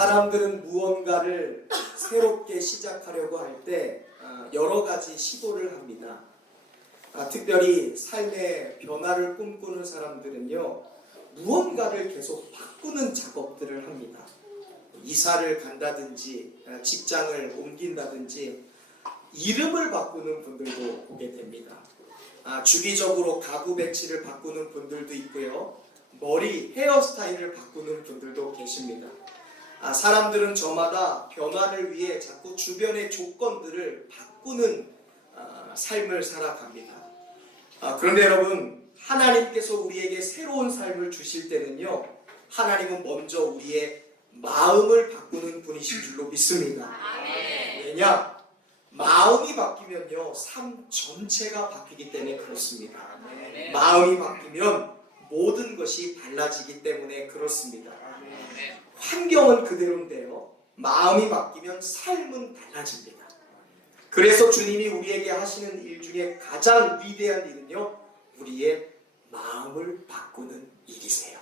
사람들은 무언가를 새롭게 시작하려고 할 때 여러 가지 시도를 합니다. 특별히 삶의 변화를 꿈꾸는 사람들은요, 무언가를 계속 바꾸는 작업들을 합니다. 이사를 간다든지 직장을 옮긴다든지 이름을 바꾸는 분들도 보게 됩니다. 주기적으로 가구 배치를 바꾸는 분들도 있고요, 머리 헤어스타일을 바꾸는 분들도 계십니다. 사람들은 저마다 변화를 위해 자꾸 주변의 조건들을 바꾸는 삶을 살아갑니다. 그런데 여러분, 하나님께서 우리에게 새로운 삶을 주실 때는요, 하나님은 먼저 우리의 마음을 바꾸는 분이신 줄로 믿습니다. 왜냐? 마음이 바뀌면요, 삶 전체가 바뀌기 때문에 그렇습니다. 마음이 바뀌면 모든 것이 달라지기 때문에 그렇습니다. 환경은 그대로인데요, 마음이 바뀌면 삶은 달라집니다. 그래서 주님이 우리에게 하시는 일 중에 가장 위대한 일은요, 우리의 마음을 바꾸는 일이세요.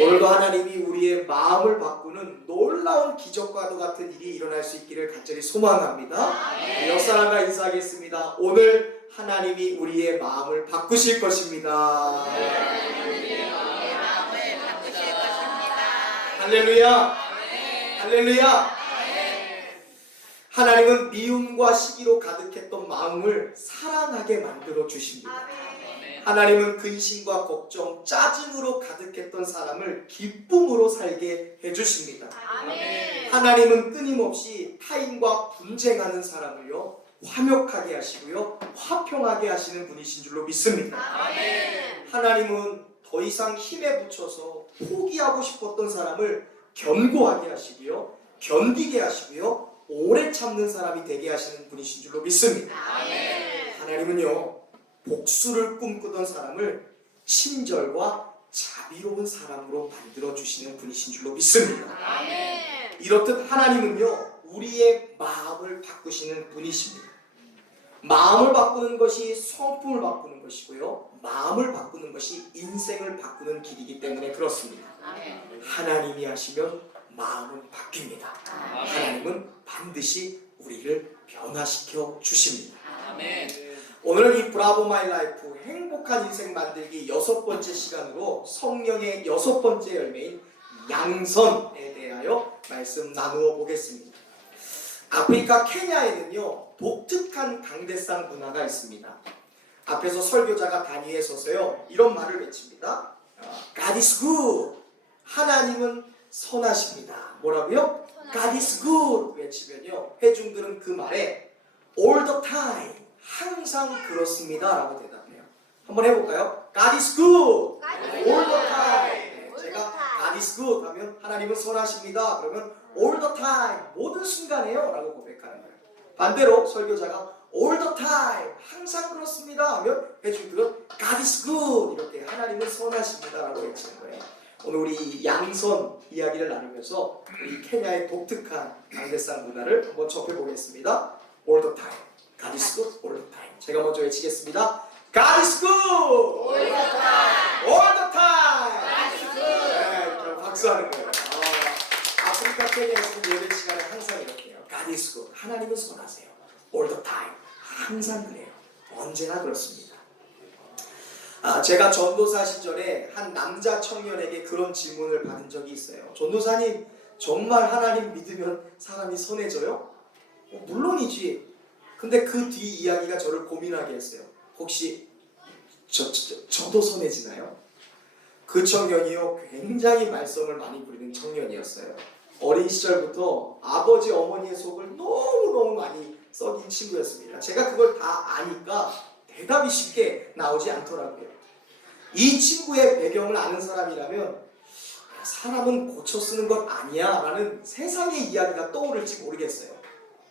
오늘도 하나님이 우리의 마음을 바꾸는 놀라운 기적과도 같은 일이 일어날 수 있기를 간절히 소망합니다. 옆 사람과 인사하겠습니다. 오늘 하나님이 우리의 마음을 바꾸실 것입니다. 할렐루야! 할렐루야! 하나님은 미움과 시기로 가득했던 마음을 사랑하게 만들어 주십니다. 하나님은 근심과 걱정, 짜증으로 가득했던 사람을 기쁨으로 살게 해주십니다. 하나님은 끊임없이 타인과 분쟁하는 사람을요, 화목하게 하시고요, 화평하게 하시는 분이신 줄로 믿습니다. 하나님은 더 이상 힘에 부쳐서 포기하고 싶었던 사람을 견고하게 하시고요, 견디게 하시고요, 오래 참는 사람이 되게 하시는 분이신 줄로 믿습니다. 하나님은요, 복수를 꿈꾸던 사람을 친절과 자비로운 사람으로 만들어주시는 분이신 줄로 믿습니다. 이렇듯 하나님은요, 우리의 마음을 바꾸시는 분이십니다. 마음을 바꾸는 것이 성품을 바꾸는 것이고요, 마음을 바꾸는 것이 인생을 바꾸는 길이기 때문에 그렇습니다. 하나님이 하시면 마음은 바뀝니다. 하나님은 반드시 우리를 변화시켜 주십니다. 오늘은 이 브라보 마이 라이프 행복한 인생 만들기 6번째 시간으로 성령의 6번째 열매인 양선에 대하여 말씀 나누어 보겠습니다. 아프리카 케냐에는요, 독특한 강대상 문화가 있습니다. 앞에서 설교자가 단위에 서서요, 이런 말을 외칩니다. God is good. 하나님은 선하십니다. 뭐라고요? God is good 외치면요, 회중들은 그 말에 all the time, 항상 그렇습니다 라고 대답해요. 한번 해볼까요? God is good all the time. 제가 God is good 하면 하나님은 선하십니다, 그러면 all the time, 모든 순간에요 라고 고백하는 거예요. 반대로 설교자가 all the time, 항상 그렇습니다 하면 회중들은 God is good, 이렇게 하나님은 선하십니다 라고 외치는 거예요. 오늘 우리 양선 이야기를 나누면서 우리 케냐의 독특한 강대상 문화를 한번 접해보겠습니다. All the time, God is good all the time. 제가 먼저 외치겠습니다. God is good all the time. all the time. God is good. 네, 박수하는 거예요. 아프리카 케냐에서는 예배 시간에 항상 이렇게 해요. God is good. 하나님은 선하세요. all the time. 항상 그래요. 언제나 그렇습니다. 제가 전도사 시절에 한 남자 청년에게 그런 질문을 받은 적이 있어요. 전도사님, 정말 하나님 믿으면 사람이 선해져요? 물론이지. 근데 그 뒤 이야기가 저를 고민하게 했어요. 혹시 저도 선해지나요? 그 청년이요, 굉장히 말썽을 많이 부리는 청년이었어요. 어린 시절부터 아버지 어머니의 속을 너무너무 많이 썩인 친구였습니다. 제가 그걸 다 아니까 대답이 쉽게 나오지 않더라고요. 이 친구의 배경을 아는 사람이라면 사람은 고쳐 쓰는 것 아니야 라는 세상의 이야기가 떠오를지 모르겠어요.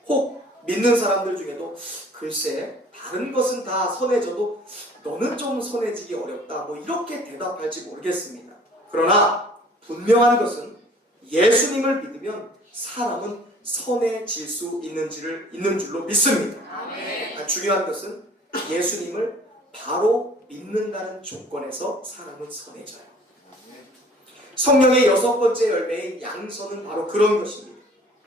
혹 믿는 사람들 중에도 글쎄 다른 것은 다 선해져도 너는 좀 선해지기 어렵다, 뭐 이렇게 대답할지 모르겠습니다. 그러나 분명한 것은 예수님을 믿으면 사람은 선해질 수 있는 줄로 믿습니다. 중요한 것은 예수님을 바로 믿는다는 조건에서 사람은 선해져요. 성령의 여섯 번째 열매인 양선은 바로 그런 것입니다.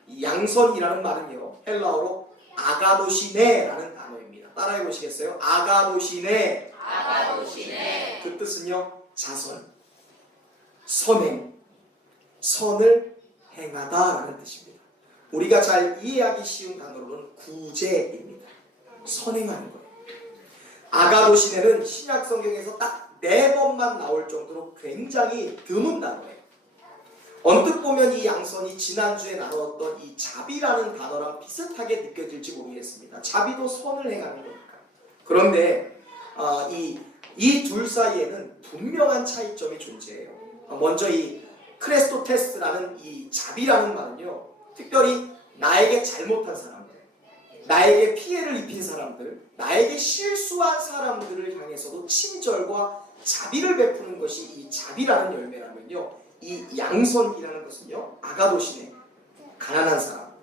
이 양선이라는 말은요, 헬라어로 아가도시네라는 단어입니다. 따라해 보시겠어요? 아가도시네. 아가도시네. 그 뜻은요, 자선, 선행, 선을 행하다라는 뜻입니다. 우리가 잘 이해하기 쉬운 단어로는 구제입니다. 선행하는 거예요. 아가도시네는 신약 성경에서 딱 4번만 나올 정도로 굉장히 드문 단어예요. 언뜻 보면 이 양선이 지난주에 나눴던 이 자비라는 단어랑 비슷하게 느껴질지 모르겠습니다. 자비도 선을 행하는 거니까. 그런데 이 둘 사이에는 분명한 차이점이 존재해요. 먼저 이 크레스토테스라는 이 자비라는 말은요, 특별히 나에게 잘못한 사람들, 나에게 피해를 입힌 사람들, 나에게 실수한 사람들을 향해서도 친절과 자비를 베푸는 것이 이 자비라는 열매라면요, 이 양선이라는 것은요, 아가도시네, 가난한 사람,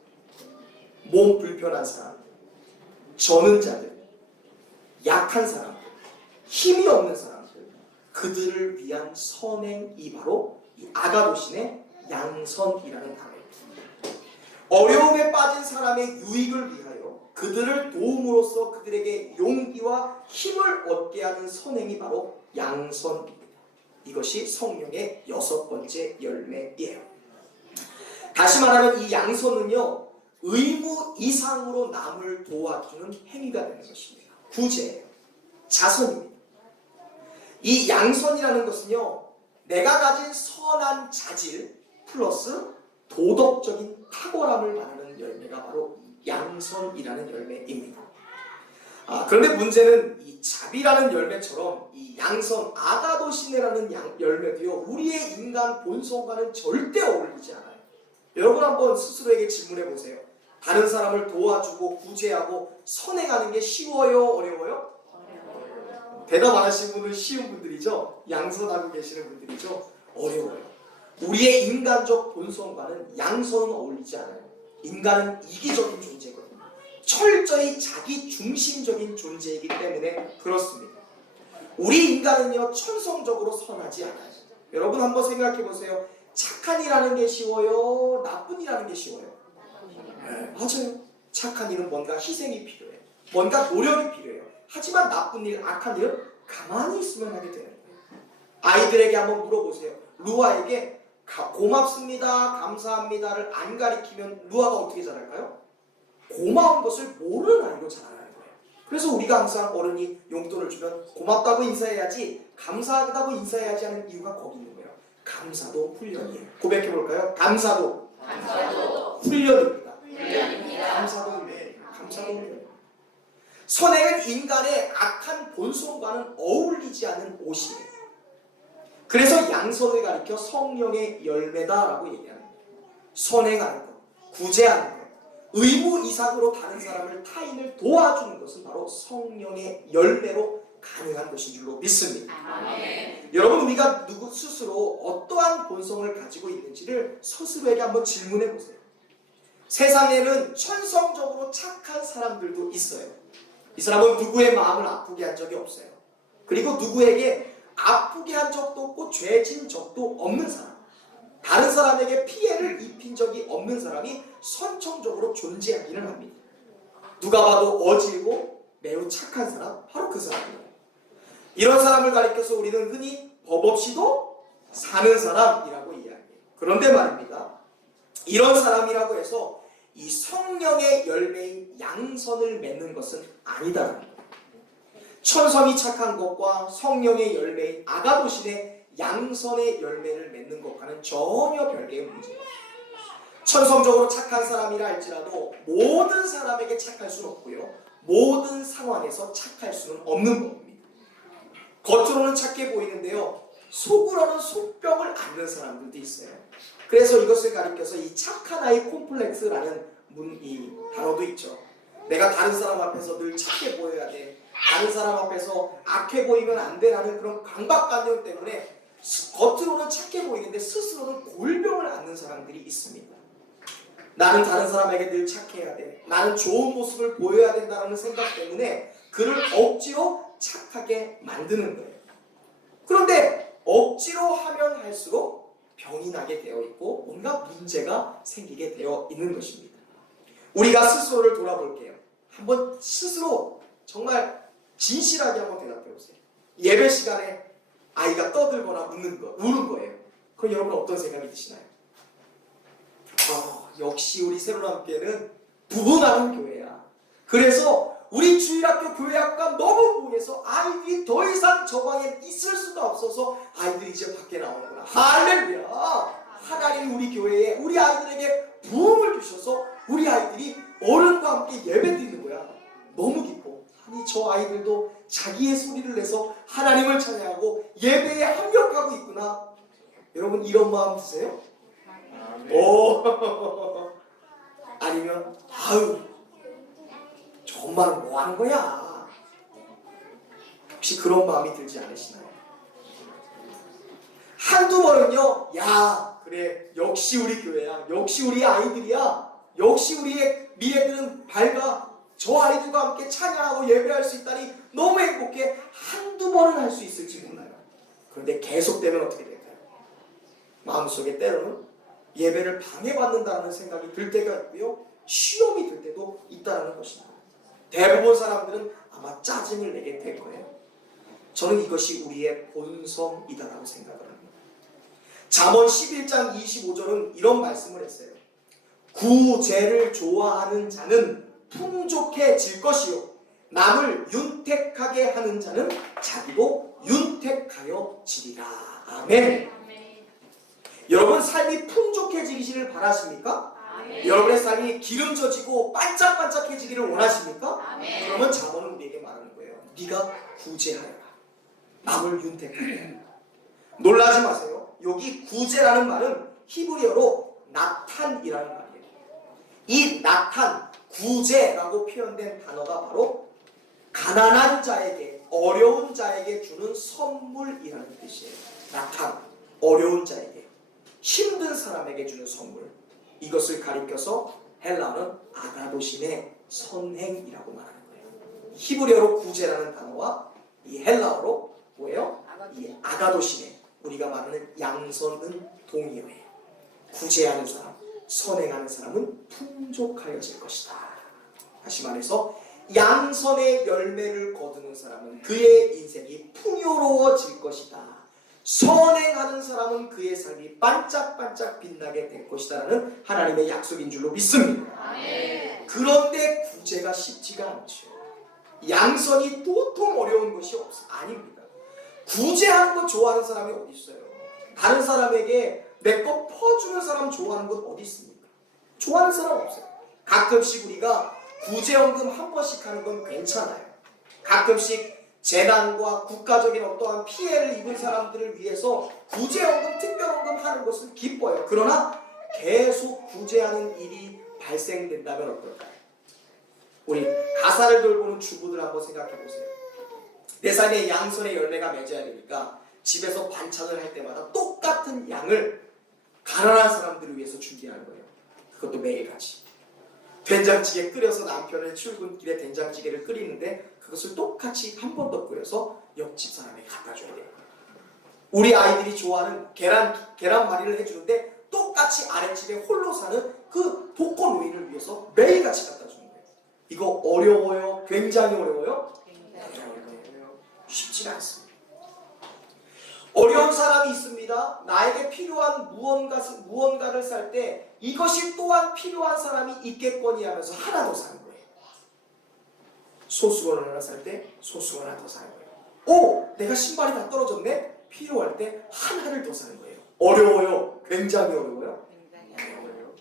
몸 불편한 사람, 저는 자들, 약한 사람들, 힘이 없는 사람들, 그들을 위한 선행이 바로 이 아가도시네 양선이라는 단어입니다. 어려움에 빠진 사람의 유익을 위하여 그들을 도움으로써 그들에게 용기와 힘을 얻게 하는 선행이 바로 양선입니다. 이것이 성령의 여섯 번째 열매이에요. 다시 말하면 이 양선은요, 의무 이상으로 남을 도와주는 행위가 되는 것입니다. 구제예요. 자선입니다. 이 양선이라는 것은요, 내가 가진 선한 자질 플러스 도덕적인 탁월함을 말하는 열매가 바로 양선이라는 열매입니다. 그런데 문제는 이 자비라는 열매처럼 이 양선, 아가도시네라는 열매도요, 우리의 인간 본성과는 절대 어울리지 않아요. 여러분 한번 스스로에게 질문해 보세요. 다른 사람을 도와주고 구제하고 선행하는 게 쉬워요? 어려워요? 대답 안 하신 분은 쉬운 분들이죠. 양선하고 계시는 분들이죠. 어려워요. 우리의 인간적 본성과는 양선은 어울리지 않아요. 인간은 이기적인 존재거든요. 철저히 자기 중심적인 존재이기 때문에 그렇습니다. 우리 인간은요, 천성적으로 선하지 않아요. 여러분 한번 생각해 보세요. 착한 일하는 게 쉬워요? 나쁜 일하는 게 쉬워요? 네, 맞아요. 착한 일은 뭔가 희생이 필요해요. 뭔가 노력이 필요해요. 하지만 나쁜 일, 악한 일은 가만히 있으면 하게 되는 거예요. 아이들에게 한번 물어보세요. 루아에게 고맙습니다, 감사합니다를 안 가리키면 루아가 어떻게 자랄까요? 고마운 것을 모르는 아이로 자라는 거예요. 그래서 우리가 항상 어른이 용돈을 주면 고맙다고 인사해야지, 감사하다고 인사해야지 하는 이유가 거기 있는 거예요. 감사도 훈련이에요. 고백해볼까요? 감사도 훈련입니다. 감사도 훈련이에요. 감사도 훈련이에요. 선행은 인간의 악한 본성과는 어울리지 않는 옷이에요. 그래서 양선을 가리켜 성령의 열매다라고 얘기하는 거예요. 선행하는 것, 구제하는 것, 의무 이상으로 다른 사람을 타인을 도와주는 것은 바로 성령의 열매로 가능한 것인 줄로 믿습니다. 여러분, 우리가 누구 스스로 어떠한 본성을 가지고 있는지를 스스로에게 한번 질문해 보세요. 세상에는 천성적으로 착한 사람들도 있어요. 이 사람은 누구의 마음을 아프게 한 적이 없어요. 그리고 누구에게 아프게 한 적도 없고 죄진 적도 없는 사람, 다른 사람에게 피해를 입힌 적이 없는 사람이 선천적으로 존재하기는 합니다. 누가 봐도 어질고 매우 착한 사람, 바로 그 사람이에요. 이런 사람을 가리켜서 우리는 흔히 법 없이도 사는 사람이라고 이야기해요. 그런데 말입니다, 이런 사람이라고 해서 이 성령의 열매인 양선을 맺는 것은 아니다라는 거예요. 천성이 착한 것과 성령의 열매인 아가도신의 양선의 열매를 맺는 것과는 전혀 별개의 문제예요. 천성적으로 착한 사람이라 할지라도 모든 사람에게 착할 수는 없고요, 모든 상황에서 착할 수는 없는 법입니다. 겉으로는 착해 보이는데요, 속으로는 속병을 앓는 사람들도 있어요. 그래서 이것을 가리켜서 이 착한 아이 콤플렉스라는 이 단어도 있죠. 내가 다른 사람 앞에서 늘 착해 보여야 돼, 다른 사람 앞에서 악해 보이면 안 돼라는 그런 강박관념 때문에 겉으로는 착해 보이는데 스스로는 골병을 앓는 사람들이 있습니다. 나는 다른 사람에게 늘 착해야 돼, 나는 좋은 모습을 보여야 된다는 생각 때문에 그를 억지로 착하게 만드는 거예요. 그런데 억지로 하면 할수록 병이 나게 되어 있고 뭔가 문제가 생기게 되어 있는 것입니다. 우리가 스스로를 돌아볼게요. 한번 스스로 정말 진실하게 한번 대답해 보세요. 예배 시간에 아이가 떠들거나 우는 거예요. 그럼 여러분 어떤 생각이 드시나요? 역시 우리 새로남교회는 부흥하는 교회야. 그래서 우리 주일학교 교회학과 너무 부흥해서 아이들이 더 이상 저 방에 있을 수가 없어서 아이들이 이제 밖에 나오는구나. 할렐루야. 하나님이 우리 교회에 우리 아이들에게 부흥을 주셔서 우리 아이들이 어른과 함께 예배 드리는 거야. 너무 기뻐. 아니 저 아이들도 자기의 소리를 내서 하나님을 찬양하고 예배에 합력하고 있구나. 여러분 이런 마음 드세요? 오. 아니면 아유 정말 뭐 하는 거야? 혹시 그런 마음이 들지 않으시나요? 한두 번은요, 야 그래 역시 우리 교회야, 역시 우리 아이들이야, 역시 우리의 미래들은 밝아, 저 아이들과 함께 찬양하고 예배할 수 있다니 너무 행복해. 한두 번은 할 수 있을지 몰라요. 그런데 계속되면 어떻게 될까요? 마음속에 때로는 예배를 방해받는다는 생각이 들 때가 있고요, 시험이 들 때도 있다는 것입니다. 대부분 사람들은 아마 짜증을 내게 될 거예요. 저는 이것이 우리의 본성이다라고 생각을 합니다. 잠언 11장 25절은 이런 말씀을 했어요. 구제를 좋아하는 자는 풍족해질 것이요, 남을 윤택하게 하는 자는 자기도 윤택하여 지리라. 아멘. 여러분 삶이 풍족해지기를 바라십니까? 아멘. 여러분의 삶이 기름져지고 반짝반짝해지기를 원하십니까? 아멘. 그러면 잠언은 우리에게 말하는 거예요. 네가 구제하여라. 남을 윤택하여라. 놀라지 마세요. 여기 구제라는 말은 히브리어로 나탄이라는 말이에요. 이 나탄, 구제라고 표현된 단어가 바로 가난한 자에게, 어려운 자에게 주는 선물이라는 뜻이에요. 나탄, 어려운 자에게, 힘든 사람에게 주는 선물. 이것을 가리켜서 헬라어는 아가도심의 선행이라고 말하는 거예요. 히브리어로 구제라는 단어와 이 헬라어로 뭐예요? 이 아가도심의, 우리가 말하는 양선은 동의어예요. 구제하는 사람, 선행하는 사람은 풍족하여질 것이다. 다시 말해서 양선의 열매를 거두는 사람은 그의 인생이 풍요로워질 것이다. 선행하는 사람은 그의 삶이 반짝반짝 빛나게 될 것이다라는 하나님의 약속인 줄로 믿습니다. 아멘. 그런데 구제가 쉽지가 않죠. 양선이 도통 어려운 것이 아닙니다. 구제하는 것 좋아하는 사람이 어디 있어요? 다른 사람에게 내 것 퍼주는 사람 좋아하는 것 어디 있습니까? 좋아하는 사람 없어요. 가끔씩 우리가 구제연금 한 번씩 하는 건 괜찮아요. 가끔씩 재난과 국가적인 어떠한 피해를 입은 사람들을 위해서 구제연금, 특별연금 하는 것은 기뻐요. 그러나 계속 구제하는 일이 발생된다면 어떨까요? 우리 가사를 돌보는 주부들 한번 생각해 보세요. 내 삶에 양선의 열매가 맺어야 되니까 집에서 반찬을 할 때마다 똑같은 양을 가난한 사람들을 위해서 준비하는 거예요. 그것도 매일같이. 된장찌개 끓여서 남편의 출근길에 된장찌개를 끓이는데 그것을 똑같이 한 번 더 끓여서 옆집 사람에게 갖다 줘야 돼요. 우리 아이들이 좋아하는 계란말이를 해주는데 똑같이 아랫집에 홀로 사는 그 독거노인을 위해서 매일같이 갖다 주는 거예요. 이거 어려워요? 굉장히 어려워요? 굉장히 어려워요. 쉽지가 않습니다. 어려운 사람이 있습니다. 나에게 필요한 무언가를 살 때 이것이 또한 필요한 사람이 있겠거니 하면서 하나 더 사는 거예요. 소수건 하나 살 때 소수건 하나 더 사는 거예요. 오! 내가 신발이 다 떨어졌네? 필요할 때 하나를 더 사는 거예요. 어려워요? 굉장히 어려워요? 굉장히 어려워요.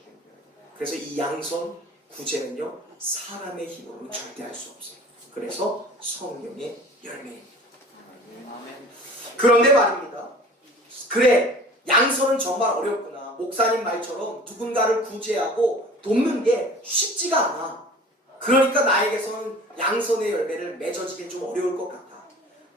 그래서 이 양선 구제는요, 사람의 힘으로는 절대 할 수 없어요. 그래서 성령의 열매입니다. 그런데 말입니다. 그래, 양선은 정말 어렵구나. 목사님 말처럼 누군가를 구제하고 돕는 게 쉽지가 않아. 그러니까 나에게서는 양선의 열매를 맺어지긴 좀 어려울 것 같아.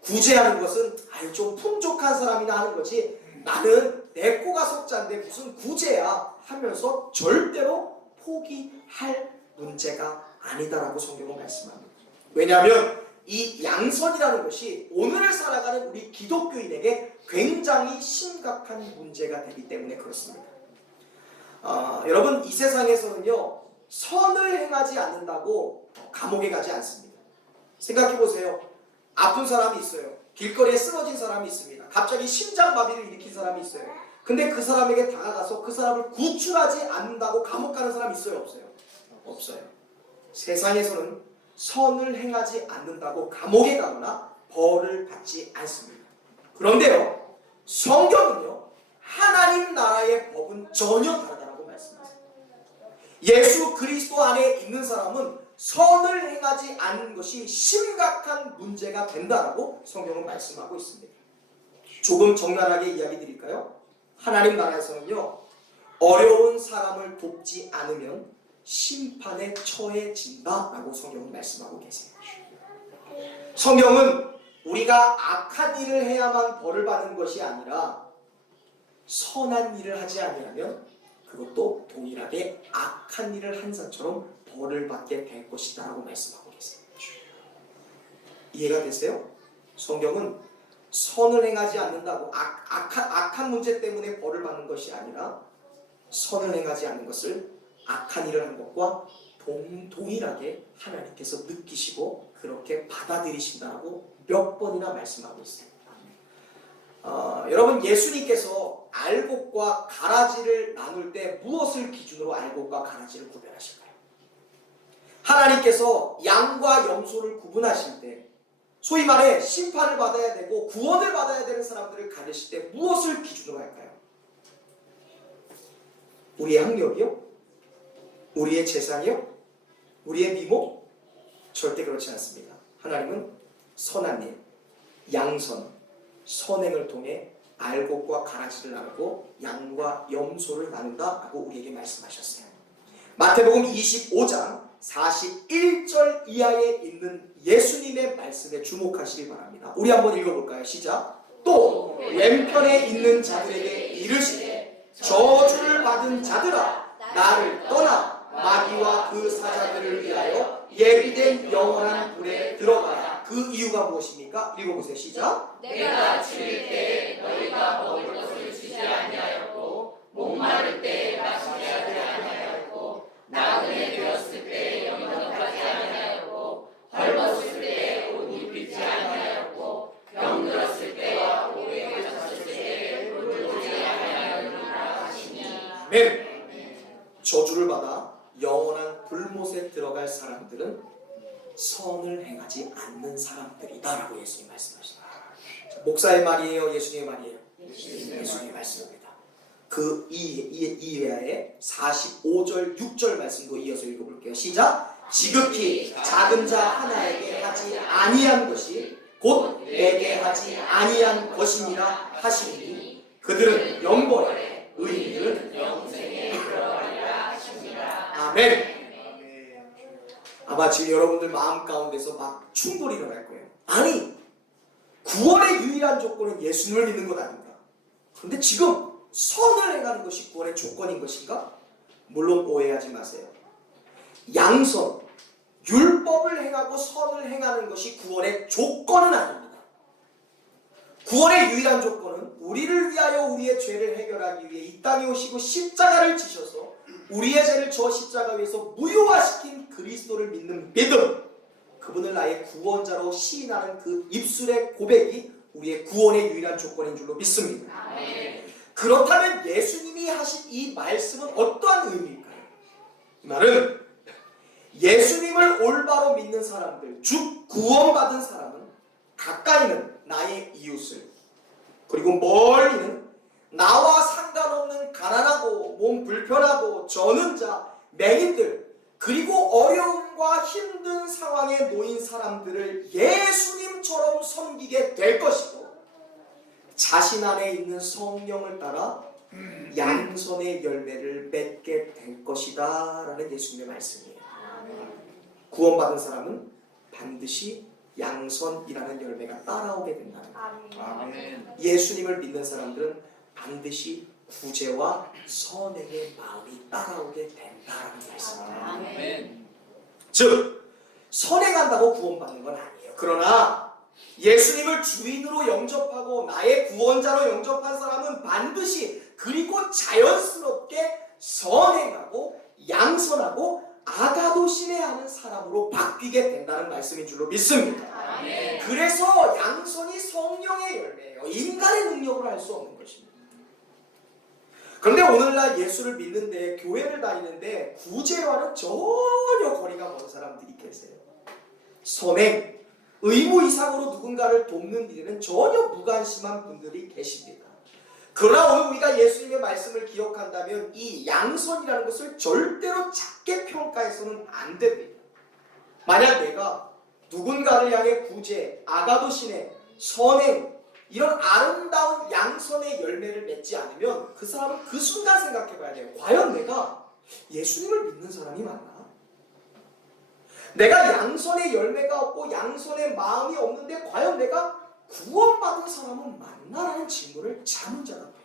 구제하는 것은 아유 좀 풍족한 사람이나 하는 거지, 나는 내 코가 석자인데 무슨 구제야 하면서 절대로 포기할 문제가 아니다라고 성경은 말씀합니다. 왜냐하면 이 양선이라는 것이 오늘 살아가는 우리 기독교인에게 굉장히 심각한 문제가 되기 때문에 그렇습니다. 여러분, 이 세상에서는요, 선을 행하지 않는다고 감옥에 가지 않습니다. 생각해 보세요. 아픈 사람이 있어요. 길거리에 쓰러진 사람이 있습니다. 갑자기 심장마비를 일으킨 사람이 있어요. 근데 그 사람에게 다가가서 그 사람을 구출하지 않는다고 감옥 가는 사람이 있어요, 없어요? 없어요. 세상에서는 선을 행하지 않는다고 감옥에 가거나 벌을 받지 않습니다. 그런데요, 성경은요, 하나님 나라의 법은 전혀 다르다고 말씀하세요. 예수 그리스도 안에 있는 사람은 선을 행하지 않는 것이 심각한 문제가 된다라고 성경은 말씀하고 있습니다. 조금 적나라하게 이야기 드릴까요? 하나님 나라에서는요, 어려운 사람을 돕지 않으면 심판에 처해진다라고 성경은 말씀하고 계세요. 성경은 우리가 악한 일을 해야만 벌을 받는 것이 아니라 선한 일을 하지 아니하면 그것도 동일하게 악한 일을 한 사람처럼 벌을 받게 될 것이다 라고 말씀하고 계세요. 이해가 되세요? 성경은 선을 행하지 않는다고 악한 문제 때문에 벌을 받는 것이 아니라 선을 행하지 않는 것을 악한 일을 한 것과 동일하게 하나님께서 느끼시고 그렇게 받아들이신다고 몇 번이나 말씀하고 있어요. 여러분, 예수님께서 알곡과 가라지를 나눌 때 무엇을 기준으로 알곡과 가라지를 구별하실까요? 하나님께서 양과 염소를 구분하실 때, 소위 말해 심판을 받아야 되고 구원을 받아야 되는 사람들을 가르칠 때 무엇을 기준으로 할까요? 우리의 학력이요? 우리의 재산이요? 우리의 미모? 절대 그렇지 않습니다. 하나님은 선한 일, 양선, 선행을 통해 알곡과 가라지를 나누고 양과 염소를 나눈다라고 우리에게 말씀하셨어요. 마태복음 25장 41절 이하에 있는 예수님의 말씀에 주목하시기 바랍니다. 우리 한번 읽어볼까요? 시작. 또 왼편에 있는 자들에게 이르시되 저주를 받은 자들아, 나를 떠나 마귀와 그 사자들을 위하여 예비된 영원한 불에 들어가라. 그 이유가 무엇입니까? 읽어보세요. 시작. 내가 줄일 때에 너희가 먹을 것을 주지 아니하였고 목마를 때에 마시게 하지 아니하였고 나그네 되었을 때에 영접하지 아니하였고 헐벗을 때에 옷 입히지 아니하였고 병들었을 때와 오래 갇혔을 때에 물을 주지 아니하였느니라 하시니. 아멘. 저주를 받아 영원한 불못에 들어갈 사람들은 선을 행하지 않는 사람들이다 라고 예수님 말씀하십니다. 목사의 말이에요? 예수님의 말이에요? 예수님의 말씀입니다. 그 이외에 45절 6절 말씀도 이어서 읽어볼게요. 시작. 지극히 작은 자 하나에게 하지 아니한 것이 곧 내게 하지 아니한 것이니라 하시니 그들은 영벌에 의인들은 영생에 들어가리라 하십니다. 아멘. 아마 지금 여러분들 마음 가운데서 막 충돌이 일어날 거예요. 아니, 구원의 유일한 조건은 예수님을 믿는 것 아닌가? 그런데 지금 선을 행하는 것이 구원의 조건인 것인가? 물론 오해하지 마세요. 양선, 율법을 행하고 선을 행하는 것이 구원의 조건은 아닙니다. 구원의 유일한 조건은 우리를 위하여 우리의 죄를 해결하기 위해 이 땅에 오시고 십자가를 지셔서 우리의 죄를 저 십자가 위에서 무효화시킨 그리스도를 믿는 믿음, 그분을 나의 구원자로 시인하는 그 입술의 고백이 우리의 구원의 유일한 조건인 줄로 믿습니다. 아멘. 그렇다면 예수님이 하신 이 말씀은 어떠한 의미일까요? 이 말은 예수님을 올바로 믿는 사람들, 즉 구원받은 사람은 가까이는 나의 이웃을, 그리고 멀리는 나와 상관없는 가난하고 몸 불편하고 저는 자, 맹인들, 그리고 어려움과 힘든 상황에 놓인 사람들을 예수님처럼 섬기게 될 것이고, 자신 안에 있는 성령을 따라 양선의 열매를 맺게 될 것이다 라는 예수님의 말씀이에요. 구원받은 사람은 반드시 양선이라는 열매가 따라오게 된다는 거예요. 예수님을 믿는 사람들은 반드시 구제와 선행의 마음이 따라오게 된다는 말씀입니다. 아멘. 즉, 선행한다고 구원받는 건 아니에요. 그러나 예수님을 주인으로 영접하고 나의 구원자로 영접한 사람은 반드시 그리고 자연스럽게 선행하고 양선하고 아가도 신뢰하는 사람으로 바뀌게 된다는 말씀인 줄로 믿습니다. 아멘. 그래서 양선이 성령의 열매예요. 인간의 능력으로 할 수 없는 것입니다. 그런데 오늘날 예수를 믿는데 교회를 다니는데 구제와는 전혀 거리가 먼 사람들이 계세요. 선행, 의무 이상으로 누군가를 돕는 일에는 전혀 무관심한 분들이 계십니다. 그러나 오늘 우리가 예수님의 말씀을 기억한다면 이 양선이라는 것을 절대로 작게 평가해서는 안 됩니다. 만약 내가 누군가를 향해 구제, 아가도 신뢰, 선행 이런 아름다운 양선의 열매를 맺지 않으면 그 사람은 그 순간 생각해 봐야 돼요. 과연 내가 예수님을 믿는 사람이 맞나? 내가 양선의 열매가 없고 양선의 마음이 없는데 과연 내가 구원받은 사람은 맞나라는 질문을 자문자답해야 돼요.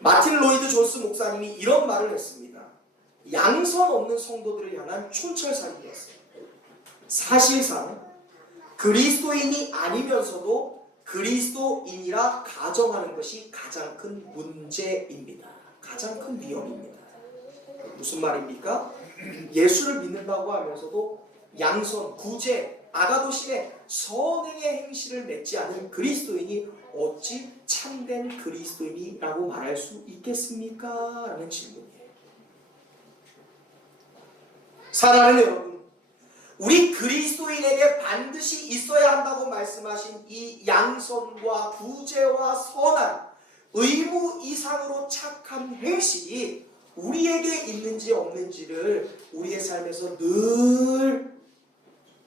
마틴 로이드 존스 목사님이 이런 말을 했습니다. 양선 없는 성도들을 향한 촌철살인이었어요. 사실상 그리스도인이 아니면서도 그리스도인이라 가정하는 것이 가장 큰 문제입니다. 가장 큰 위험입니다. 무슨 말입니까? 예수를 믿는다고 하면서도 양선, 구제, 아가도 신의 선행의 행실을 맺지 않은 그리스도인이 어찌 참된 그리스도인이라고 말할 수 있겠습니까? 라는 질문이에요. 사랑하는 여러분, 우리 그리스도인에게 반드시 있어야 한다고 말씀하신 이 양선과 구제와 선한 의무 이상으로 착한 행실이 우리에게 있는지 없는지를 우리의 삶에서 늘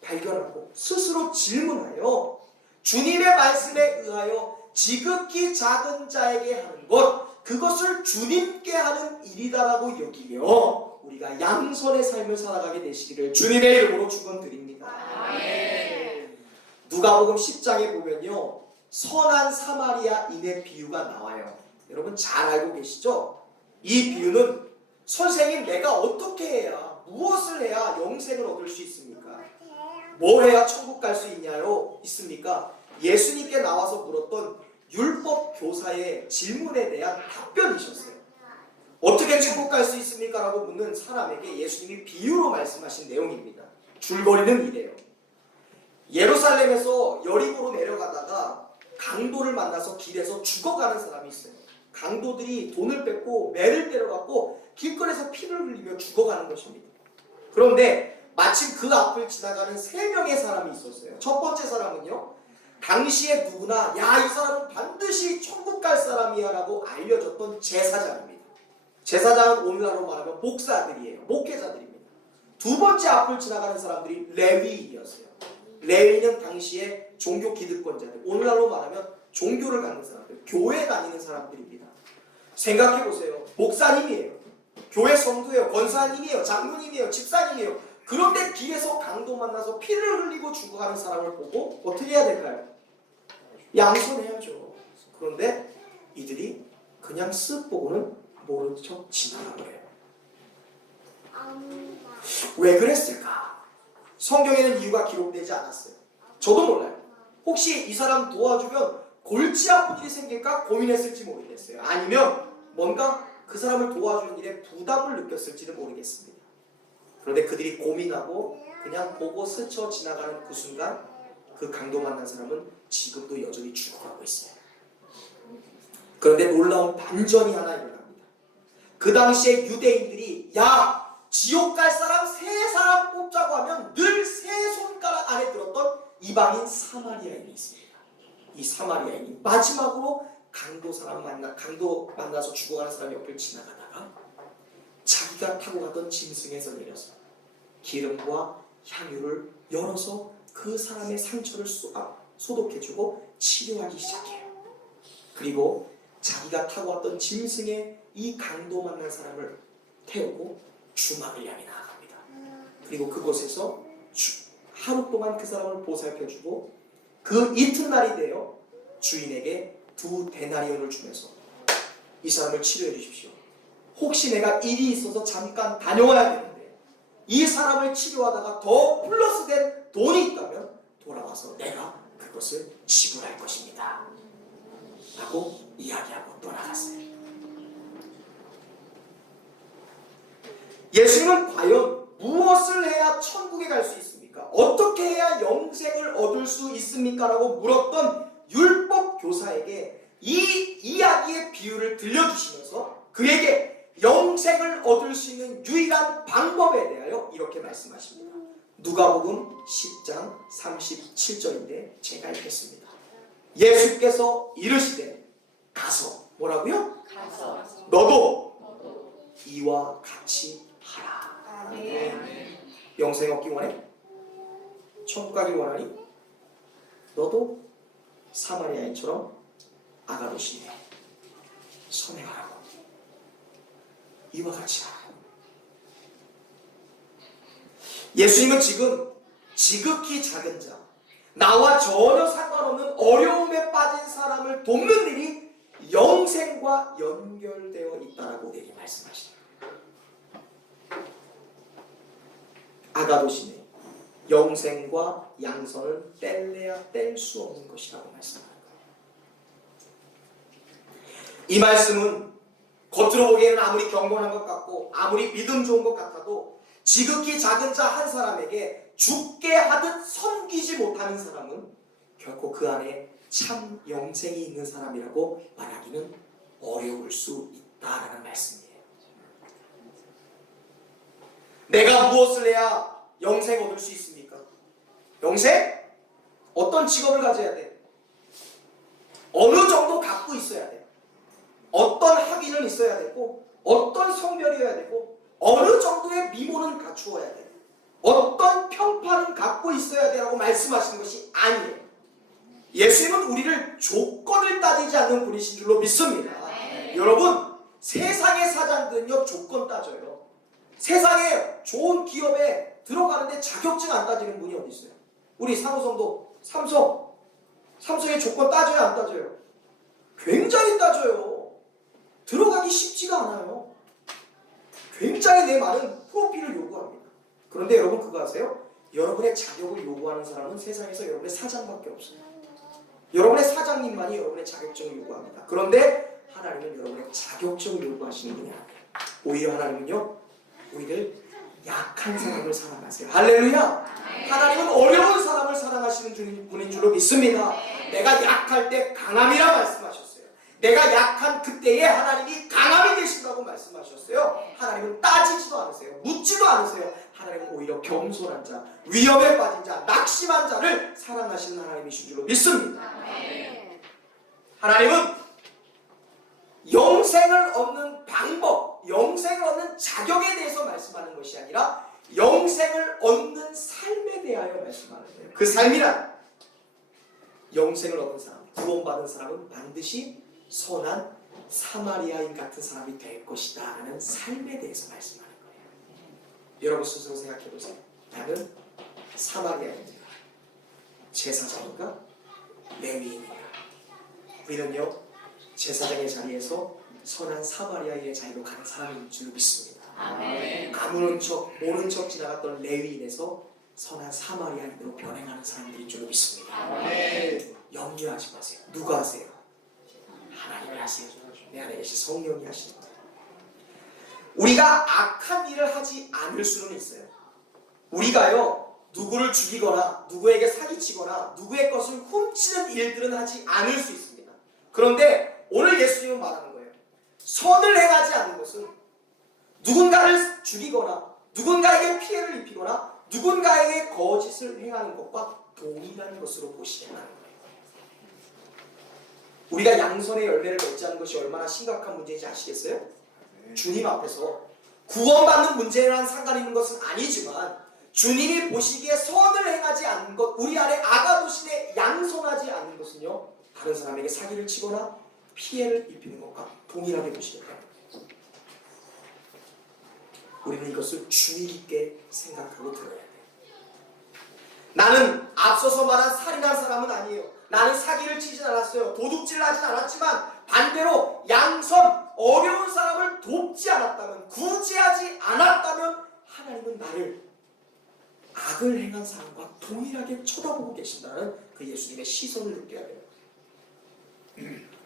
발견하고 스스로 질문하여 주님의 말씀에 의하여 지극히 작은 자에게 하는 것, 그것을 주님께 하는 일이다라고 여기며 우리가 양선의 삶을 살아가게 되시기를 주님의 이름으로 축원드립니다. 아멘. 누가복음 10장에 보면요, 선한 사마리아인의 비유가 나와요. 여러분 잘 알고 계시죠? 이 비유는 선생님 내가 어떻게 해야, 무엇을 해야 영생을 얻을 수 있습니까? 뭐 해야 천국 갈 수 있습니까? 예수님께 나와서 물었던 율법 교사의 질문에 대한 답변이셨어요. 어떻게 천국 갈 수 있습니까? 라고 묻는 사람에게 예수님이 비유로 말씀하신 내용입니다. 줄거리는 이래요. 예루살렘에서 여리고로 내려가다가 강도를 만나서 길에서 죽어가는 사람이 있어요. 강도들이 돈을 뺏고 매를 때려갖고 길거리에서 피를 흘리며 죽어가는 것입니다. 그런데 마침 그 앞을 지나가는 3명의 사람이 있었어요. 첫 번째 사람은요, 당시에 누구나 야, 이 사람은 반드시 천국 갈 사람이야 라고 알려졌던 제사장입니다. 제사장은 오늘날로 말하면 목사들이에요. 목회자들입니다. 두 번째 앞을 지나가는 사람들이 레위인이었어요. 레위인은 당시에 종교 기득권자들, 오늘날로 말하면 종교를 갖는 사람들, 교회 다니는 사람들입니다. 생각해보세요. 목사님이에요. 교회 성도예요. 권사님이에요. 장로님이에요. 집사님이에요. 그런데 길에서 강도 만나서 피를 흘리고 죽어가는 사람을 보고 어떻게 해야 될까요? 양손해야죠. 그런데 이들이 그냥 쓱 보고는 모른 척 지나가버려요. 왜 그랬을까? 성경에는 이유가 기록되지 않았어요. 저도 몰라요. 혹시 이 사람 도와주면 골치 아픈 일이 생길까 고민했을지 모르겠어요. 아니면 뭔가 그 사람을 도와주는 일에 부담을 느꼈을지는 모르겠습니다. 그런데 그들이 고민하고 그냥 보고 스쳐 지나가는 그 순간 그 강도 만난 사람은 지금도 여전히 죽어가고 있어요. 그런데 놀라운 반전이 하나 일어납니다. 그 당시에 유대인들이 야, 지옥 갈 사람 3사람 뽑자고 하면 늘 3손가락 안에 들었던 이방인 사마리아인이 있습니다. 이 사마리아인이 마지막으로 강도 만나서 죽어가는 사람 옆을 지나가다가 자기가 타고 가던 짐승에서 내려서 기름과 향유를 열어서 그 사람의 상처를 소독해주고 치료하기 시작해요. 그리고 자기가 타고 왔던 짐승에 이 강도 만난 사람을 태우고 주막을 향해 나아갑니다. 그리고 그곳에서 하루 동안 그 사람을 보살펴주고 그 이튿날이 되어 주인에게 2 데나리온을 주면서 이 사람을 치료해 주십시오. 혹시 내가 일이 있어서 잠깐 다녀와야 되는데 이 사람을 치료하다가 더 플러스된 돈이 있다면 돌아와서 내가 그것을 지불할 것입니다 라고 이야기하고 떠나갔어요. 예수님은 과연 무엇을 해야 천국에 갈 수 있습니까? 어떻게 해야 영생을 얻을 수 있습니까? 라고 물었던 율법 교사에게 이 이야기의 비유를 들려주시면서 그에게 영생을 얻을 수 있는 유일한 방법에 대하여 이렇게 말씀하십니다. 누가복음 10장 37절인데 제가 읽겠습니다. 예수께서 이르시되 가서 뭐라고요? 가서 너도 이와 같이 하라. 아멘. 영생 얻기 원해? 천국 가기 원하니? 너도 사마리아인처럼 아가도시에 선행하라고. 이와 같이 하라. 예수님은 지금 지극히 작은 자, 나와 전혀 상관없는 어려움에 빠진 사람을 돕는 일이 영생과 연결되어 있다라고 우리에게 말씀하십니다. 아가도시네 영생과 양선을 뗄래야 뗄 수 없는 것이라고 말씀하는 거예요. 이 말씀은 겉으로 보기에는 아무리 경건한 것 같고 아무리 믿음 좋은 것 같아도 지극히 작은 자 한 사람에게 죽게 하듯 섬기지 못하는 사람은 결코 그 안에 참 영생이 있는 사람이라고 말하기는 어려울 수 있다라는 말씀이에요. 내가 무엇을 해야 영생 얻을 수 있습니까? 영생? 어떤 직업을 가져야 돼? 어느 정도 갖고 있어야 돼? 어떤 학위는 있어야 되고 어떤 성별이어야 되고 어느 정도의 미모는 갖추어야 돼? 어떤 평판은 갖고 있어야 되라고 말씀하시는 것이 아니에요. 예수님은 우리를 조건을 따지지 않는 분이신 줄로 믿습니다. 여러분, 세상의 사장들은요 조건 따져요. 세상에 좋은 기업에 들어가는데 자격증 안 따지는 분이 어디 있어요? 우리 상호성도 삼성의 조건 따져요 안 따져요? 굉장히 따져요. 들어가기 쉽지가 않아요. 굉장히 내 많은 프로필을 요구합니다. 그런데 여러분 그거 아세요? 여러분의 자격을 요구하는 사람은 세상에서 여러분의 사장밖에 없어요. 여러분의 사장님만이 여러분의 자격증을 요구합니다. 그런데 하나님은 여러분의 자격증을 요구하시는 분이 아니에요. 오히려 하나님은요 우리를 약한 사람을 사랑하세요. 할렐루야. 하나님은 어려운 사람을 사랑하시는 분인 줄로 믿습니다. 내가 약할 때 강함이라 말씀하셨어요. 내가 약한 그때에 하나님이 강함이 되신다고 말씀하셨어요. 하나님은 따지지도 않으세요. 묻지도 않으세요. 하나님은 오히려 겸손한 자, 위험에 빠진 자, 낙심한 자를 사랑하시는 하나님이신 줄로 믿습니다. 하나님은 영생을 얻는 방법, 영생을 얻는 자격에 대해서 말씀하는 것이 아니라 영생을 얻는 삶에 대하여 말씀하는 거예요. 그 삶이란 영생을 얻은 사람, 구원받은 사람은 반드시 선한 사마리아인 같은 사람이 될 것이다 라는 삶에 대해서 말씀하는 거예요. 여러분 스스로 생각해 보세요. 나는 사마리아인인가? 제사장인가? 레위인인가? 우리는요 제사장의 자리에서 선한 사마리아인의 자리로 가는 사람인 줄 믿습니다. 아멘. 아무런 척 모른 척 지나갔던 레위인에서 선한 사마리아인으로 변해가는 사람들인 줄 믿습니다. 아멘. 염려하지 마세요. 누가 하세요? 하나님이 하세요. 내 안에 계신 성령이 하시는 거예요. 우리가 악한 일을 하지 않을 수는 있어요. 우리가요 누구를 죽이거나 누구에게 사기치거나 누구의 것을 훔치는 일들은 하지 않을 수 있습니다. 그런데 오늘 예수님은 말하는 거예요. 선을 행하지 않는 것은 누군가를 죽이거나 누군가에게 피해를 입히거나 누군가에게 거짓을 행하는 것과 동일한 것으로 보시라는 거예요. 우리가 양선의 열매를 맺지 않는 것이 얼마나 심각한 문제인지 아시겠어요? 주님 앞에서 구원받는 문제랑 상관 있는 것은 아니지만 주님이 보시기에 선을 행하지 않는 것, 우리 안에 아가도신에 양선하지 않는 것은요 다른 사람에게 사기를 치거나 피해를 입히는 것과 동일하게 보시겠다. 우리는 이것을 주의 깊게 생각하고 들어야 돼요. 나는 앞서서 말한 살인한 사람은 아니에요. 나는 사기를 치진 않았어요. 도둑질을 하진 않았지만 반대로 양선, 어려운 사람을 돕지 않았다면, 구제하지 않았다면 하나님은 나를 악을 행한 사람과 동일하게 쳐다보고 계신다는 그 예수님의 시선을 느껴야 돼요.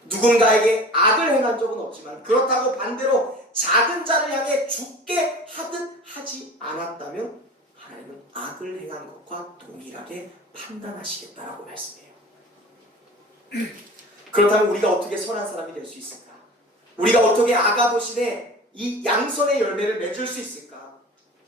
누군가에게 악을 행한 적은 없지만 그렇다고 반대로 작은 자를 향해 죽게 하듯 하지 않았다면 하나님은 악을 행한 것과 동일하게 판단하시겠다라고 말씀해요. 그렇다면 우리가 어떻게 선한 사람이 될 수 있을까? 우리가 어떻게 아가도신의 이 양선의 열매를 맺을 수 있을까?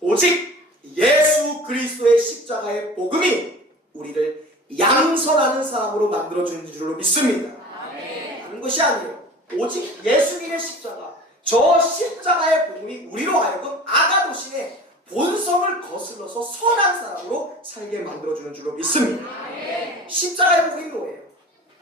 오직 예수 그리스도의 십자가의 복음이 우리를 양선하는 사람으로 만들어주는 줄로 믿습니다. 다른 것이 아니에요. 오직 예수님의 십자가, 저 십자가의 복음이 우리로 하여금 아가도신의 본성을 거슬러서 선한 사람으로 살게 만들어주는 줄로 믿습니다. 십자가의 복음이 뭐예요?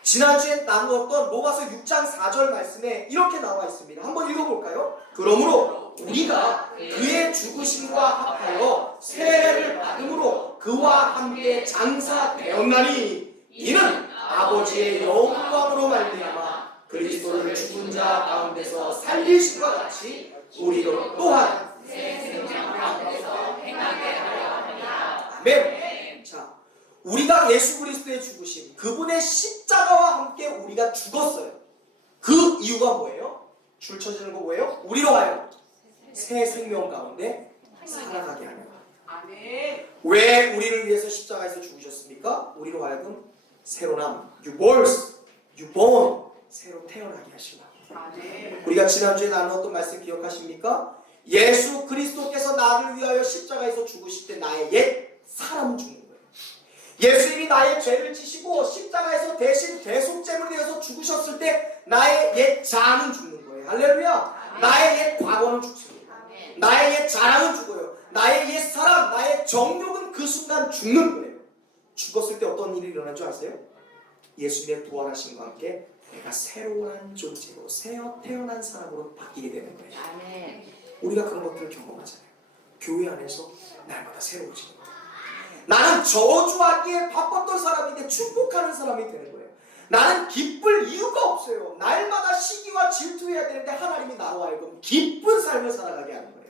지난주에 나누었던 로마서 6장 4절 말씀에 이렇게 나와 있습니다. 한번 읽어볼까요? 그러므로 우리가 그의 죽으심과 합하여 세례를 받음으로 그와 함께 장사되었나니 이는 아버지의 영광으로 말미암아 그리스도를 죽은 자 가운데서 살리심과 같이 우리로 또한 새 생명 가운데서 행하게 하려 합니다. 아멘. 자, 우리가 예수 그리스도의 죽으심, 그분의 십자가와 함께 우리가 죽었어요. 그 이유가 뭐예요? 줄 쳐지는 거 뭐예요? 우리로 하여금 새 생명 가운데 살아가게 하려. 아멘. 왜 우리를 위해서 십자가에서 죽으셨습니까? 우리로 하여금 새로남, 유born, 새로 태어나게 하시라. 아멘. 우리가 지난주에 나누었던 말씀 기억하십니까? 예수 그리스도께서 나를 위하여 십자가에서 죽으실 때 나의 옛 사람은 죽는 거예요. 예수님이 나의 죄를 지시고 십자가에서 대신 대속제물이 되어서 죽으셨을 때 나의 옛 자아는 죽는 거예요. 할렐루야. 나의 옛 과거는 죽습니다. 나의 옛 자랑은 죽어요. 나의 옛 사람, 나의 정욕은 그 순간 죽는 거예요. 죽었을 때 어떤 일이 일어난 줄 아세요? 예수님의 부활하심과 함께 내가 새로운 존재로 새어 태어난 사람으로 바뀌게 되는 거예요. 우리가 그런 것들을 경험하잖아요. 교회 안에서 날마다 새로워지는 거예요. 나는 저주하기에 바빴던 사람인데 축복하는 사람이 되는 거예요. 나는 기쁠 이유가 없어요. 날마다 시기와 질투해야 되는데 하나님이 나로 하여금 기쁜 삶을 살아가게 하는 거예요.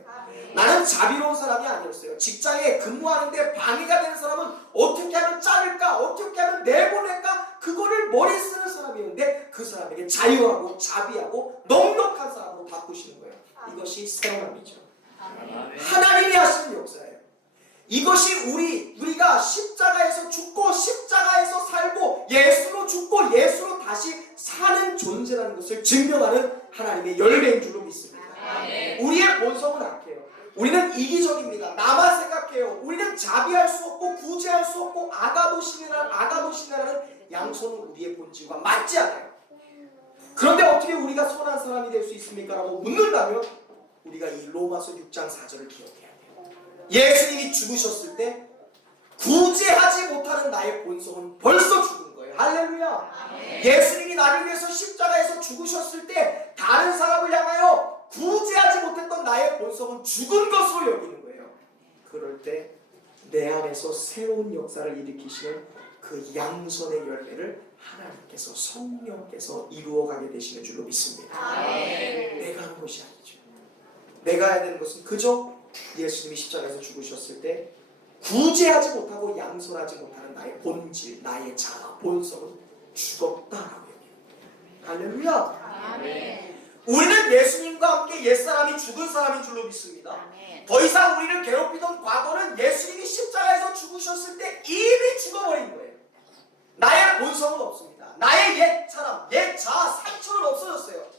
나는 자비로운 사람이 아니었어요. 직장에 근무하는데 방해가 되는 사람은 어떻게 하면 자를까? 어떻게 하면 내보낼까? 그거를 머리 쓰는 사람이었는데 그 사람에게 자유하고 자비하고 넉넉한 사람으로 바꾸시는 거예요. 이것이 새로움이죠. 하나님이 하시는 역사예요. 이것이 우리가 십자가에서 죽고 십자가에서 살고 예수로 죽고 예수로 다시 사는 존재라는 것을 증명하는 하나님의 열매인 줄로 믿습니다. 우리의 본성은 악해요. 우리는 이기적입니다. 나만 생각해요. 우리는 자비할 수 없고 구제할 수 없고 아가도시라는 양손은 우리의 본질과 맞지 않아요. 그런데 어떻게 우리가 선한 사람이 될 수 있습니까? 라고 묻는다면 우리가 이 로마서 6장 4절을 기억해야 돼요. 예수님이 죽으셨을 때 구제하지 못하는 나의 본성은 벌써 죽은 거예요. 할렐루야. 예수님이 나를 위해서 십자가에서 죽으셨을 때 다른 사람을 향하여 구제하지 못했던 나의 본성은 죽은 것으로 여기는 거예요. 그럴 때 내 안에서 새로운 역사를 일으키시는 그 양선의 열매를 하나님께서 성령께서 이루어가게 되시는 줄로 믿습니다. 내가 하는 것이 아니죠. 내가 해야 되는 것은 그저 예수님이 십자가에서 죽으셨을 때 구제하지 못하고 양선하지 못하는 나의 본질, 나의 자아, 본성은 죽었다라고 얘기해요. 할렐루야. 아멘. 우리는 예수님과 함께 옛사람이 죽은 사람인 줄로 믿습니다. 아멘. 더 이상 우리를 괴롭히던 과거는 예수님이 십자가에서 죽으셨을 때 이미 죽어버린 거예요. 나의 본성은 없습니다. 나의 옛 사람, 옛 자아, 상처는 없어졌어요.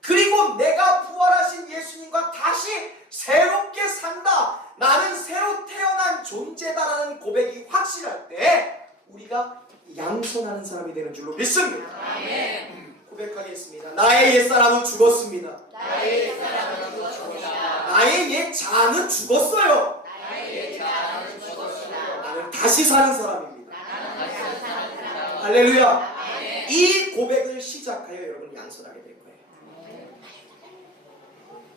그리고 내가 부활하신 예수님과 다시 새롭게 산다. 나는 새로 태어난 존재다라는 고백이 확실할 때 우리가 양선하는 사람이 되는 줄로 믿습니다. 아멘. 고백하겠습니다. 나의 옛사람은 죽었습니다. 나의 옛사람은 죽었습니다. 나의 옛 자아는 죽었어요. 나의 옛 자아는 죽었습니다. 나는 다시 사는 사람입니다. 나는 다시 사는 사람입니다. 할렐루야. 아멘. 이 고백을 시작하여 여러분 양선하게 될 거예요.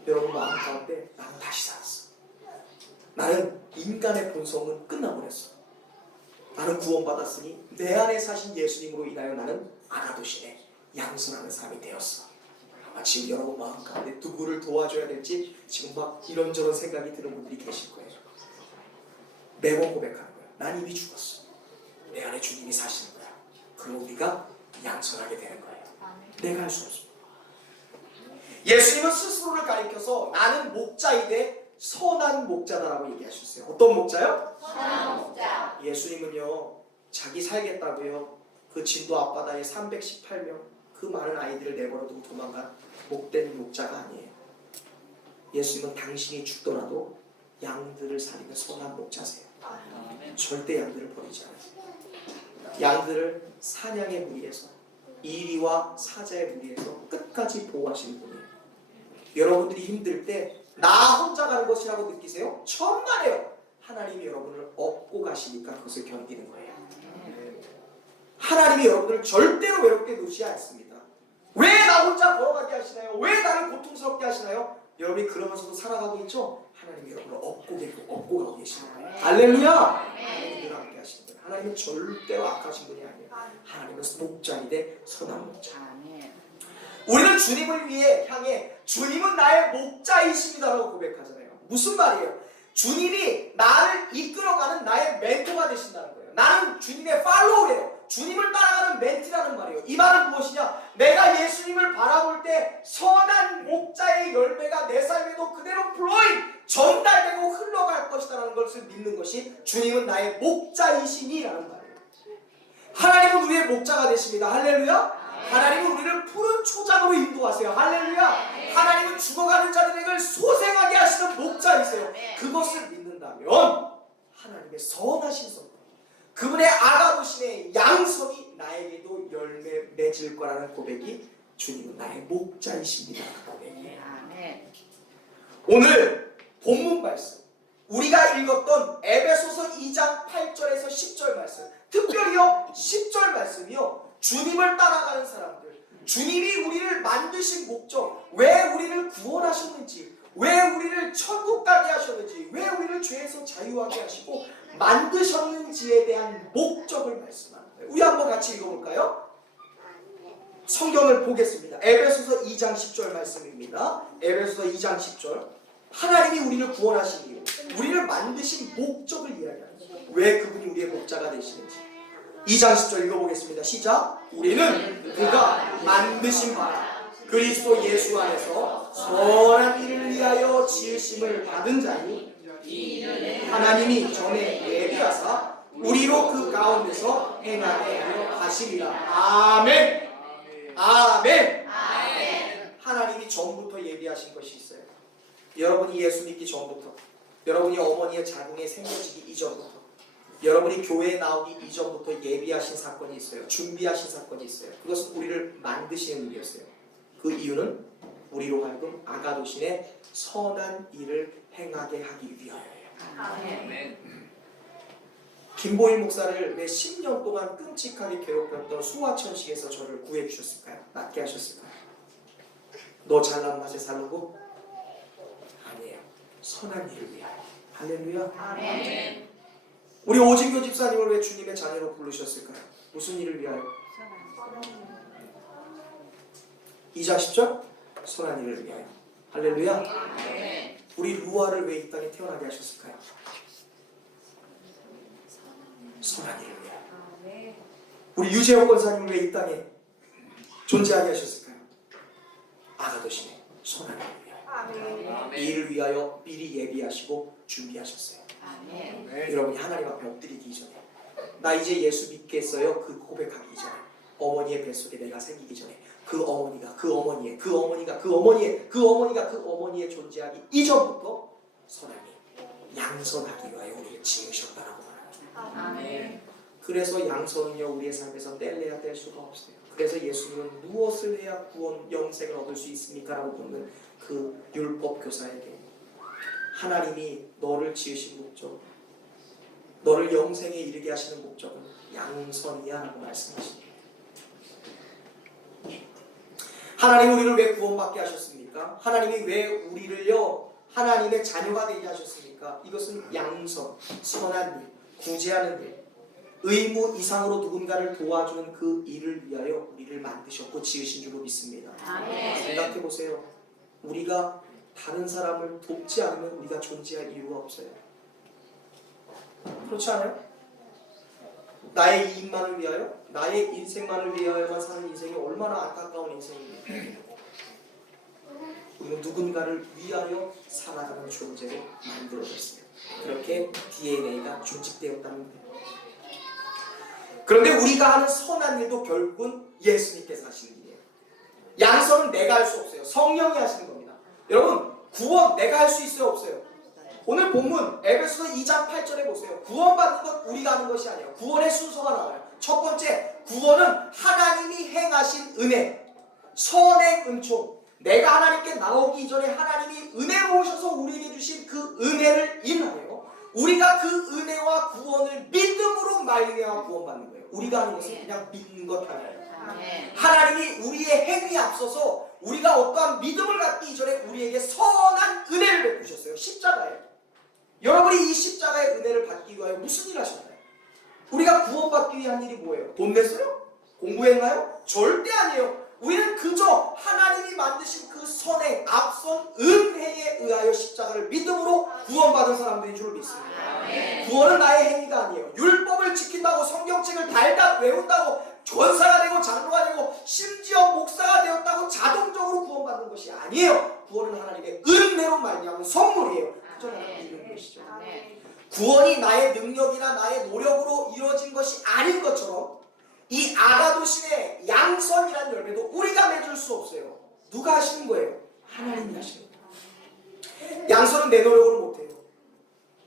여러분 마음 가운데 나는 다시 살았어. 나는 인간의 본성은 끝나버렸어. 나는 구원받았으니 내 안에 사신 예수님으로 인하여 나는 아가도신의 양선하는 사람이 되었어. 아마 지금 여러분 마음 가운데 누구를 도와줘야 될지 지금 막 이런저런 생각이 드는 분들이 계실 거예요. 매번 고백하는 거야. 난 이미 죽었어. 내 안에 주님이 사시는 거야. 그리고 우리가 양선하게 되는 거예요. 내가 할 수 없어. 예수님은 스스로를 가리켜서 나는 목자이되 선한 목자다라고 얘기하셨어요. 어떤 목자요? 선한 목자. 예수님은요, 자기 살겠다고요, 그 진도 앞바다에 318명 그 많은 아이들을 내버려두고 도망간 목된 목자가 아니에요. 예수님은 당신이 죽더라도 양들을 살리는 선한 목자세요. 절대 양들을 버리지 않아요. 양들을 사냥의 무리에서, 이리와 사자의 무리에서 끝까지 보호하시는 분이에요. 여러분들이 힘들 때 나 혼자 가는 것이라고 느끼세요? 천만에요. 하나님이 여러분을 업고 가시니까 그것을 견디는 거예요. 하나님이 여러분들을 절대로 외롭게 놓지 않습니다. 왜 나 혼자 걸어가게 하시나요? 왜 나를 고통스럽게 하시나요? 여러분이 그러면서도 살아가고 있죠? 하나님이 여러분을 업고 가고 계시는 거예요. 할렐루야! 늘 함께 하시는 거예요. 하나님은 절대로 악하신 분이 아니에요. 하나님은 목자이되 선한 목자. 우리는 주님을 위해 향해 주님은 나의 목자이십니다라고 고백하잖아요. 무슨 말이에요? 주님이 나를 이끌어가는 나의 멘토가 되신다는 거예요. 나는 주님의 팔로우래요. 주님을 따라가는 멘티라는 말이에요. 이 말은 무엇이냐? 내가 예수님을 바라볼 때 선한 목자의 열매가 내 삶에도 그대로 전달되고 흘러갈 것이다라는 것을 믿는 것이 주님은 나의 목자이시니라는 말이에요. 하나님은 우리의 목자가 되십니다. 할렐루야. 하나님은 우리를 푸른 초장으로 인도하세요. 할렐루야. 하나님은 죽어가는 자들에게 소생하게 하시는 목자이세요. 그것을 믿는다면 하나님의 선하신 선, 그분의 아가보신의 양선이 나에게도 열매 맺을 거라는 고백이 주님은 나의 목자이십니다. 고백이에요. 오늘 본문 말씀, 우리가 읽었던 에베소서 2장 8절에서 10절 말씀, 특별히요 10절 말씀이요, 주님을 따라가는 사람들, 주님이 우리를 만드신 목적, 왜 우리를 구원하셨는지, 왜 우리를 천국 가게 하셨는지, 왜 우리를 죄에서 자유하게 하시고 만드셨는지에 대한 목적을 말씀하는 거예요. 우리 한번 같이 읽어볼까요? 성경을 보겠습니다. 에베소서 2장 10절 말씀입니다. 에베소서 2장 10절. 하나님이 우리를 구원하신 이유, 우리를 만드신 목적을 이야기하는 거예요. 왜 그분이 우리의 목자가 되시는지. 2장 10절 읽어보겠습니다. 시작. 우리는 그가 만드신 바라 그리스도 예수 안에서 선한 일을 위하여 지으심을 받은 자니, 하나님이 전에 예비하사 우리로 그 가운데서 행하게 하려 하시리라. 아멘. 아멘. 하나님이 전부터 예비하신 것이 있어요. 여러분이 예수 믿기 전부터, 여러분이 어머니의 자궁에 생겨지기 이전부터, 여러분이 교회에 나오기 이전부터 예비하신 사건이 있어요. 준비하신 사건이 있어요. 그것은 우리를 만드시는 일이었어요. 그 이유는 우리로 하여금 아가도신의 선한 일을 행하게 하기 위하여예요. 아멘. 김보일 목사를 왜 10년 동안 끔찍하게 괴롭혔던 소아천식에서 저를 구해 주셨을까요? 낫게 하셨을까요? 너 잘난 맛에 살고? 아니에요. 선한 일을 위하여. 할렐루야. 아멘. 우리 오진교 집사님을 왜 주님의 자녀로 부르셨을까요? 무슨 일을 위하여? 2장 10절? 선한 일을 위하여. 할렐루야. 아멘. 우리 루아를 왜 이 땅에 태어나게 하셨을까요? 선한 일을 위하여. 우리 유재호 권사님을 왜 이 땅에 존재하게 하셨을까요? 아가도신의 선한 일을 위하여. 이 일을 위하여 미리 예비하시고 준비하셨어요. 여러분이 하나님 앞에 엎드리기 이전에, 나 이제 예수 믿겠어요 그 고백하기 이전에, 어머니의 뱃속에 내가 생기기 전에 그 어머니가 그 어머니의 그 어머니가 그 어머니의 그 어머니가 그 어머니의 존재하기 이전부터 선하니 양선하기 위하여 우리를 지으셨다라고 말합니다. 아멘. 그래서 양선은요 우리의 삶에서 뗄래야 뗄 수가 없어요. 그래서 예수님은 무엇을 해야 구원 영생을 얻을 수 있습니까? 라고 묻는 그 율법 교사에게 하나님이 너를 지으신 목적, 너를 영생에 이르게 하시는 목적은 양선이야 라고 말씀하십니다. 하나님이 우리를 왜 구원받게 하셨습니까? 하나님이 왜 우리를요 하나님의 자녀가 되게 하셨습니까? 이것은 양선, 선한 일, 구제하는 일, 의무 이상으로 누군가를 도와주는 그 일을 위하여 우리를 만드셨고 지으신 줄로 믿습니다. 아멘. 생각해보세요. 우리가 다른 사람을 돕지 않으면 우리가 존재할 이유가 없어요. 그렇지 않아요? 나의 이익만을 위하여, 나의 인생만을 위하여만 사는 인생이 얼마나 안타까운 인생입니까? 우리는 누군가를 위하여 살아가는 존재로 만들어졌어요. 그렇게 DNA가 조직되었다는 거예요. 그런데 우리가 하는 선한 일도 결국은 예수님께서 하시는 일이에요. 양선은 내가 할 수 없어요. 성령이 하시는 겁니다. 여러분, 구원 내가 할 수 있어요, 없어요? 오늘 본문 에베소서 2장 8절에 보세요. 구원받는 것 우리가 하는 것이 아니에요. 구원의 순서가 나와요. 첫 번째, 구원은 하나님이 행하신 은혜, 선행 은총. 내가 하나님께 나오기 이전에 하나님이 은혜로우셔서 우리에게 주신 그 은혜를 인하여 우리가 그 은혜와 구원을 믿음으로 말미암아 구원받는 거예요. 우리가 하는 것은 그냥 믿는 것 하나예요. 하나님이 우리의 행위에 앞서서 우리가 어떠한 믿음을 갖기 이전에 우리에게 선한 은혜를 베푸셨어요. 십자가예요. 여러분이 이 십자가의 은혜를 받기 위하여 무슨 일 하셨나요? 우리가 구원받기 위한 일이 뭐예요? 돈 냈어요? 공부했나요? 절대 아니에요. 우리는 그저 하나님이 만드신 그 선행, 앞선 은혜에 의하여 십자가를 믿음으로 구원받은 사람들인 줄 믿습니다. 구원은 나의 행위가 아니에요. 율법을 지킨다고 성경책을 달달 외운다고 전사가 되고 장로가 되고 심지어 목사가 되었다고 자동적으로 구원받는 것이 아니에요. 구원은 하나님의 은혜로 말미암은 선물이에요. 그저 나는 믿는 것이죠. 구원이 나의 능력이나 나의 노력으로 이루어진 것이 아닌 것처럼 이 아가도신의 양선이라는 열매도 우리가 맺을 수 없어요. 누가 하시는 거예요? 하나님이 하시는 거예요. 양선은 내 노력으로 못해요.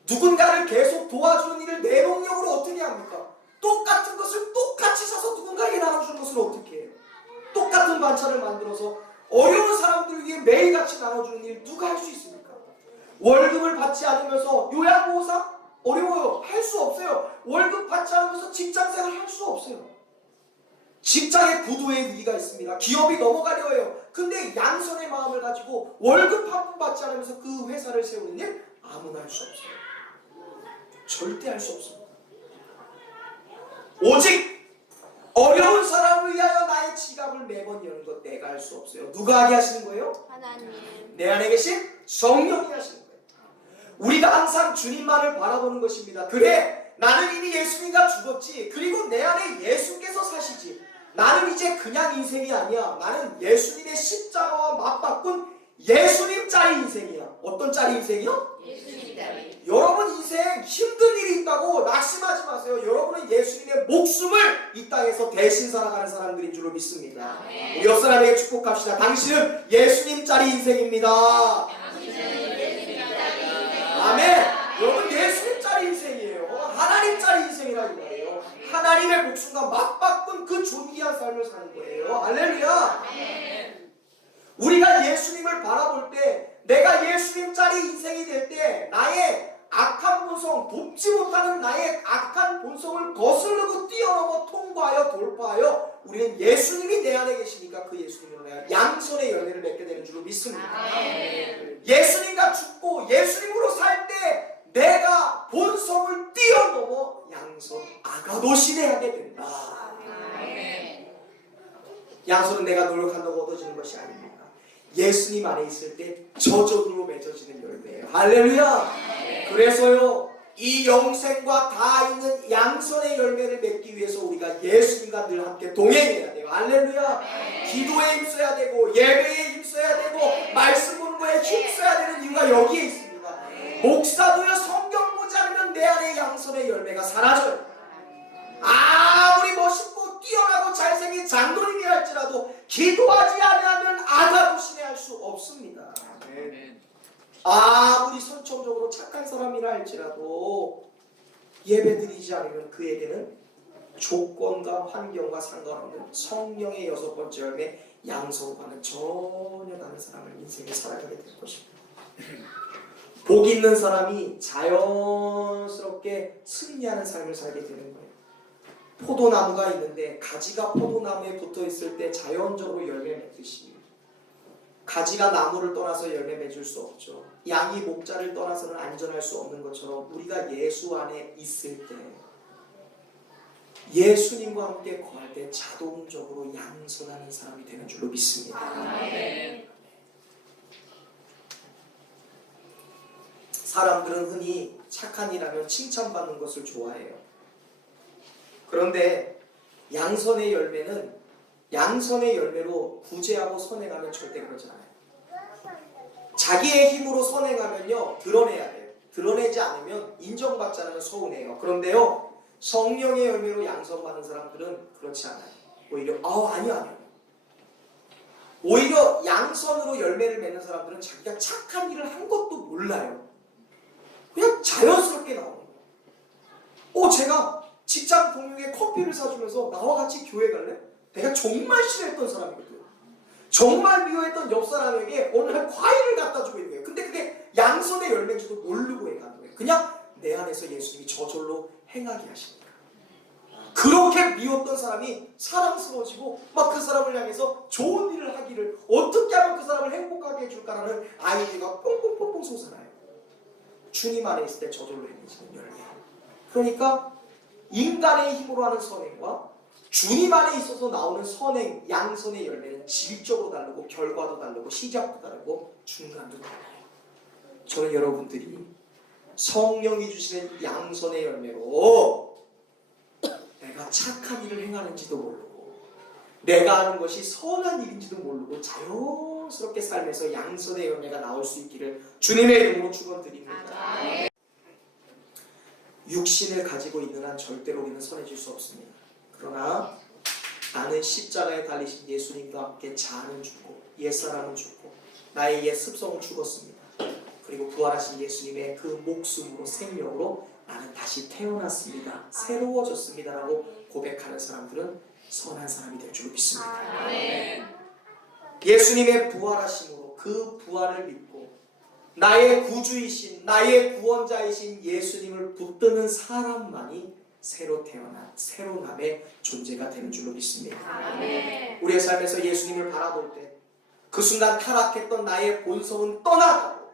누군가를 계속 도와주는 일을 내 능력으로 어떻게 합니까? 똑같은 것을 똑같이 사서 누군가에게 나눠주는 것을 어떻게 해요? 똑같은 반찬을 만들어서 어려운 사람들을 위해 매일같이 나눠주는 일 누가 할 수 있습니까? 월급을 받지 않으면서 요양보호사? 어려워요. 할 수 없어요. 월급 받지 않으면서 직장생활 할 수 없어요. 직장에 부도의 위기가 있습니다. 기업이 넘어가려 해요. 근데 양선의 마음을 가지고 월급 한 푼 받지 않으면서 그 회사를 세우는 일 아무나 할 수 없어요. 절대 할 수 없습니다. 오직 어려운 사람을 위하여 나의 지갑을 매번 여는 것 내가 할 수 없어요. 누가 하게 하시는 거예요? 하나님. 내 안에 계신 성령이 하시는 거예요. 우리가 항상 주님만을 바라보는 것입니다. 그래, 나는 이미 예수님과 죽었지. 그리고 내 안에 예수께서 사시지. 나는 이제 그냥 인생이 아니야. 나는 예수님의 십자가와 맞바꾼 예수님 짜리 인생이야. 어떤 짜리 인생이요? 예수님 짜리. 여러분 인생 힘든 일이 있다고 낙심하지 마세요. 여러분은 예수님의 목숨을 이 땅에서 대신 살아가는 사람들인 줄로 믿습니다. 아멘. 우리 옆 사람에게 축복합시다. 당신은 예수님 짜리 인생입니다. 당신은 예수님 짜리 인생. 아멘. 여러분 예수님 짜리 인생이에요. 하나님 짜리 인생이라 이거예요. 하나님의 목숨과 맞바꾼 그 존귀한 삶을 사는 거예요. 할렐루야. 우리가 예수님을 바라볼 때, 내가 예수님 짜리 인생이 될 때 나의 악한 본성, 돕지 못하는 나의 악한 본성을 거스르고 뛰어넘어 통과하여 돌파하여 우리는 예수님이 내 안에 계시니까 그 예수님으로 내가 양선의 열매를 맺게 되는 줄로 믿습니다. 예수님과 죽고 예수님으로 살 때 내가 본성을 뛰어넘어 양선 아가도신에 하게 된다. 양선은 내가 노력한다고 얻어지는 것이 아닙니다. 예수님 안에 있을 때 저절로 맺어지는 열매예요. 할렐루야. 그래서요, 이 영생과 다 있는 양선의 열매를 맺기 위해서 우리가 예수님과 늘 함께 동행해야 돼요. 할렐루야. 기도에 힘써야 되고 예배에 힘써야 되고 말씀 보는 거에 힘써야 되는 이유가 여기에 있습니다. 목사도요, 성경 보지 않으면 내 안에 양선의 열매가 사라져요. 아무리 멋있고 뛰어나고 잘생긴 장로님이 할지라도 기도하지 않으면 아가도신에 할 수 없습니다. 아무리 선천적으로 착한 사람이라 할지라도 예배드리지 않으면 그에게는 조건과 환경과 상관없는 성령의 6번째 열매 양성과는 전혀 다른 사람을 인생에 살아가게 될 것입니다. 복 있는 사람이 자연스럽게 승리하는 삶을 살게 되는 거예요. 포도나무가 있는데 가지가 포도나무에 붙어 있을 때 자연적으로 열매 맺듯이 가지가 나무를 떠나서 열매 맺을 수 없죠. 양이 목자를 떠나서는 안전할 수 없는 것처럼 우리가 예수 안에 있을 때 예수님과 함께 거할 때 자동적으로 양선하는 사람이 되는 줄로 믿습니다. 사람들은 흔히 착한 일하면 칭찬받는 것을 좋아해요. 그런데 양선의 열매로 구제하고 선행하면 절대 그러지 않아요. 자기의 힘으로 선행하면요 드러내야 돼요. 드러내지 않으면 인정받지 않으면 서운해요. 그런데요 성령의 열매로 양선받는 사람들은 그렇지 않아요. 오히려 아니요. 오히려 양선으로 열매를 맺는 사람들은 자기가 착한 일을 한 것도 몰라요. 그냥 자연스럽게 나오는 거예요. 제가 직장 동료에게 커피를 사주면서 나와 같이 교회 갈래? 내가 정말 싫어했던 사람이거든요. 정말 미워했던 옆 사람에게 어느 날 과일을 갖다 주고 있는 거예요. 근데 그게 양선의 열매인지도 모르고 해가는 거예요. 그냥 내 안에서 예수님이 저절로 행하게 하십니다. 그렇게 미웠던 사람이 사랑스러워지고 막 그 사람을 향해서 좋은 일을 하기를 어떻게 하면 그 사람을 행복하게 해줄까라는 아이디어가 뽕뽕뽕뽕 솟아나요. 주님 안에 있을 때 저절로 행해지는 열매. 그러니까 인간의 힘으로 하는 선행과 주님 안에 있어서 나오는 선행, 양선의 열매는 질적으로 다르고 결과도 다르고 시작도 다르고 중간도 달라요. 저는 여러분들이 성령이 주시는 양선의 열매로 내가 착한 일을 행하는지도 모르고 내가 하는 것이 선한 일인지도 모르고 자연스럽게 삶에서 양선의 열매가 나올 수 있기를 주님의 이름으로 축원드립니다. 육신을 가지고 있는 한 절대로 우리는 선해질 수 없습니다. 그러나 나는 십자가에 달리신 예수님과 함께 자아는 죽고 옛사람은 죽고 나의 옛 습성은 죽었습니다. 그리고 부활하신 예수님의 그 목숨으로 생명으로 나는 다시 태어났습니다. 새로워졌습니다. 라고 고백하는 사람들은 선한 사람이 될 줄 믿습니다. 예수님의 부활하심으로 그 부활을 믿고 나의 구주이신 나의 구원자이신 예수님을 붙드는 사람만이 새로 태어난 새로남의 존재가 되는 줄로 믿습니다. 우리의 삶에서 예수님을 바라볼 때 그 순간 타락했던 나의 본성은 떠나가고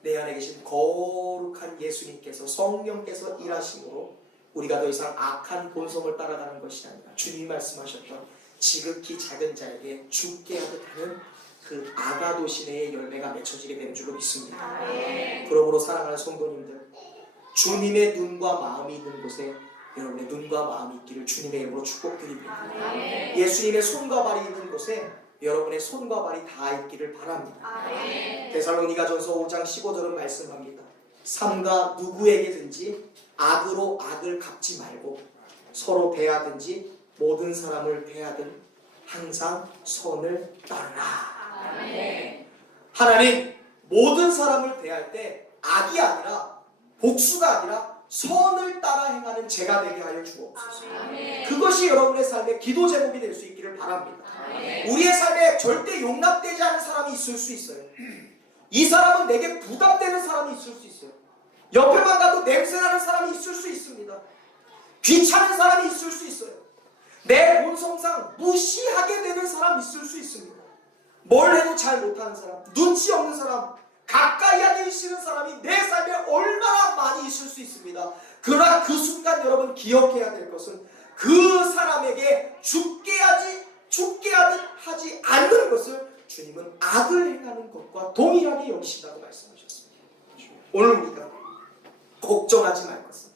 내 안에 계신 거룩한 예수님께서 성령께서 일하심으로 우리가 더 이상 악한 본성을 따라가는 것이 아니라 주님이 말씀하셨던 지극히 작은 자에게 죽게 하듯 하는 그 아가도시네의 열매가 맺혀지게 되는 줄로 믿습니다. 그러므로 사랑하는 성도님들, 주님의 눈과 마음이 있는 곳에 여러분의 눈과 마음이 있기를 주님의 이름으로 축복드립니다. 예수님의 손과 발이 있는 곳에 여러분의 손과 발이 다 있기를 바랍니다. 데살로니가전서 5장 15절은 말씀합니다. 삼가 누구에게든지 악으로 악을 갚지 말고 서로 대하든지 모든 사람을 대하든 항상 선을 따르라. 하나님 모든 사람을 대할 때 악이 아니라 복수가 아니라 선을 따라 행하는 제가 되게 하여 주옵소서. 그것이 여러분의 삶의 기도 제목이 될 수 있기를 바랍니다. 우리의 삶에 절대 용납되지 않은 사람이 있을 수 있어요. 이 사람은 내게 부담되는 사람이 있을 수 있어요. 옆에만 가도 냄새나는 사람이 있을 수 있습니다. 귀찮은 사람이 있을 수 있어요. 내 본성상 무시하게 되는 사람이 있을 수 있습니다. 뭘 해도 잘 못하는 사람, 눈치 없는 사람, 가까이 하기 싫은 사람이 내 삶에 얼마나 많이 있을 수 있습니다. 그러나 그 순간 여러분 기억해야 될 것은 그 사람에게 죽게 하듯 하지 않는 것을 주님은 악을 행하는 것과 동일하게 여기신다고 말씀하셨습니다. 오늘 우리가 걱정하지 말 것은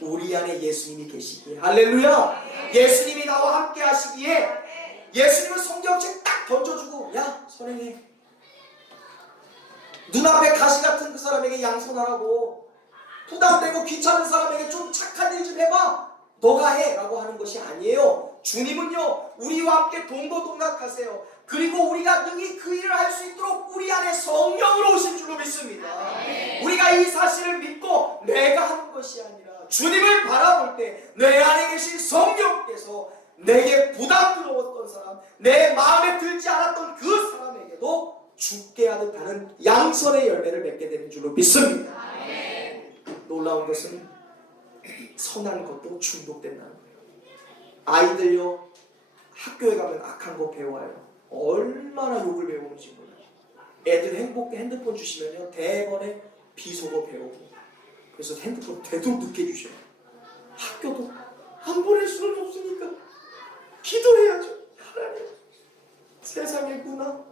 우리 안에 예수님이 계시기에, 할렐루야! 예수님이 나와 함께 하시기에 예수님은 성경책 딱 던져주고 야 선행해, 눈앞에 가시 같은 그 사람에게 양손하라고, 부담되고 귀찮은 사람에게 좀 착한 일 좀 해봐, 너가 해 라고 하는 것이 아니에요. 주님은요 우리와 함께 동거동락하세요. 그리고 우리가 능히 그 일을 할 수 있도록 우리 안에 성령으로 오신 줄로 믿습니다. 우리가 이 사실을 믿고 내가 하는 것이 아니라 주님을 바라볼 때 내 안에 계신 성령께서 내게 부담스러웠던 사람, 내 마음에 들지 않았던 그 사람에게도 죽게 하듯 하는 양선의 열매를 맺게 되는 줄로 믿습니다. 놀라운 것은 선한 것도 중독된다는 거예요. 아이들요 학교에 가면 악한 거 배워요. 얼마나 욕을 배우는지 몰라요. 애들 행복해 핸드폰 주시면요 대번에 비속어 배우고, 그래서 핸드폰 되도록 늦게 주셔요. 학교도 안 보낼 수는 없으니까 기도해야죠. 하나님 세상의 문화,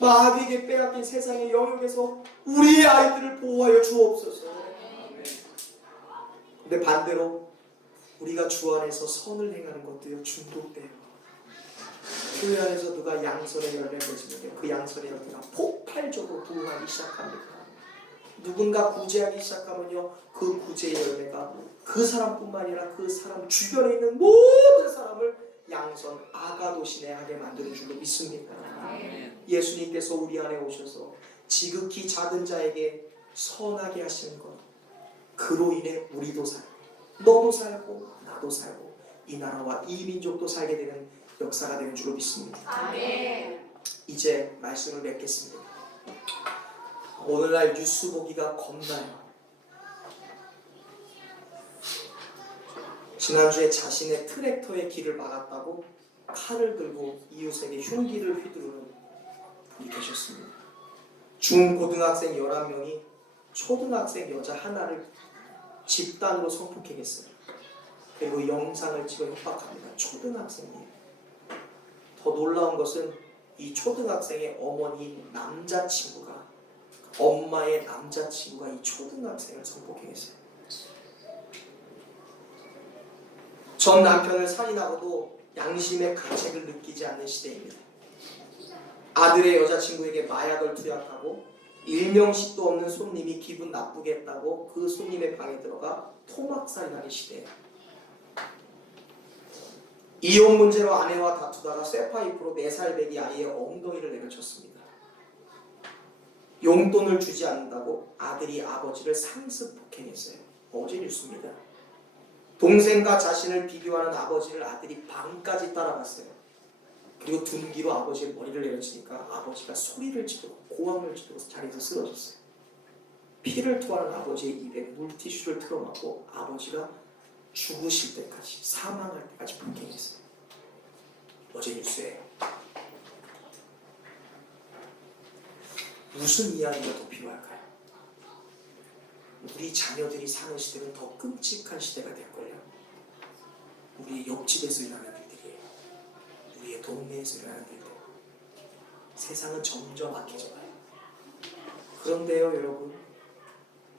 마귀에게 빼앗긴 세상의 영역에서 우리의 아이들을 보호하여 주옵소서. 근데 반대로 우리가 주 안에서 선을 행하는 것도요, 중독돼요. 교회 안에서 누가 양선의 열매를 맺으면 그 양선의 열매가 폭발적으로 부흥하기 시작합니다. 누군가 구제하기 시작하면요, 그 구제의 열매가 그 사람뿐만 아니라 그 사람 주변에 있는 모든 사람을 양선 아가도신에 하게 만드는 줄로 믿습니다. 예수님께서 우리 안에 오셔서 지극히 작은 자에게 선하게 하시는 것, 그로 인해 우리도 살고 너도 살고 나도 살고 이 나라와 이 민족도 살게 되는 역사가 되는 줄로 믿습니다. 이제 말씀을 맺겠습니다. 오늘날 뉴스 보기가 겁나요. 지난주에 자신의 트랙터의 길을 막았다고 칼을 들고 이웃에게 흉기를 휘두르는 분이 계셨습니다. 중고등학생 11명이 초등학생 여자 하나를 집단으로 성폭행했어요. 그리고 영상을 찍어 협박합니다. 초등학생이에요. 더 놀라운 것은 이 초등학생의 어머니 남자친구가, 엄마의 남자친구가 이 초등학생을 성폭행했어요. 전 남편을 살인하고도 양심의 가책을 느끼지 않는 시대입니다. 아들의 여자친구에게 마약을 투약하고 일명식도 없는 손님이 기분 나쁘게 했다고 그 손님의 방에 들어가 토막살인하는 시대예요. 이혼 문제로 아내와 다투다가 쇠파이프로 4살배기 아이의 엉덩이를 내려쳤습니다. 용돈을 주지 않는다고 아들이 아버지를 상습 폭행했어요. 어제 뉴스입니다. 동생과 자신을 비교하는 아버지를 아들이 방까지 따라갔어요. 그리고 둔기로 아버지의 머리를 내려치니까 아버지가 소리를 지르고 고함을 지르고 자리에서 쓰러졌어요. 피를 토하는 아버지의 입에 물티슈를 틀어막고 아버지가 죽으실 때까지, 사망할 때까지 폭행했어요. 어제 뉴스예요. 무슨 이야기가 더 필요할까요? 우리 자녀들이 사는 시대는 더 끔찍한 시대가 될걸요. 우리의 옆집에서 일어나는 일들이에요. 우리의 동네에서 일어나는 일들. 세상은 점점 악해져가요. 그런데요, 여러분,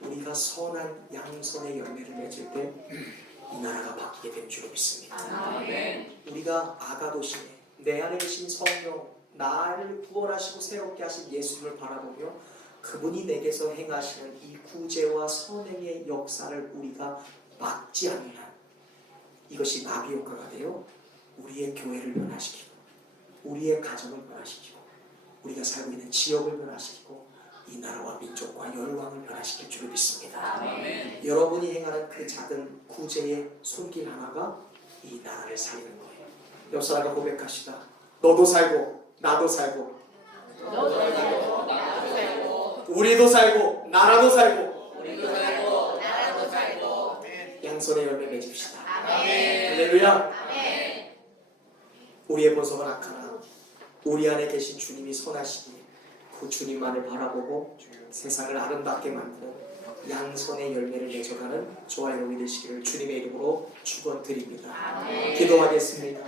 우리가 선한 양선의 열매를 맺을 때 이 나라가 바뀌게 될 줄로 믿습니다. 우리가 아가도신에 내 안에 계신 성령, 나를 구원하시고 새롭게 하신 예수님을 바라보며 그분이 내게서 행하시는 이 구제와 선행의 역사를 우리가 막지 않는 한 이것이 나비 효과가 되어 우리의 교회를 변화시키고 우리의 가정을 변화시키고 우리가 살고 있는 지역을 변화시키고 이 나라와 민족과 열왕을 변화시킬 줄을 믿습니다. 여러분이 행하는 그 작은 구제의 손길 하나가 이 나라를 살리는 거예요. 옆 사람과 고백하시다. 너도 살고 나도 살고 우리도 살고 나라도 살고 양손의 열매 맺읍시다. 할렐루야. 우리의 보석은 악하나 우리 안에 계신 주님이 선하시기에 그 주님만을 바라보고 세상을 아름답게 만드는 양손의 열매를 맺어가는 저와 여러분이 되시기를 주님의 이름으로 축원드립니다. 기도하겠습니다.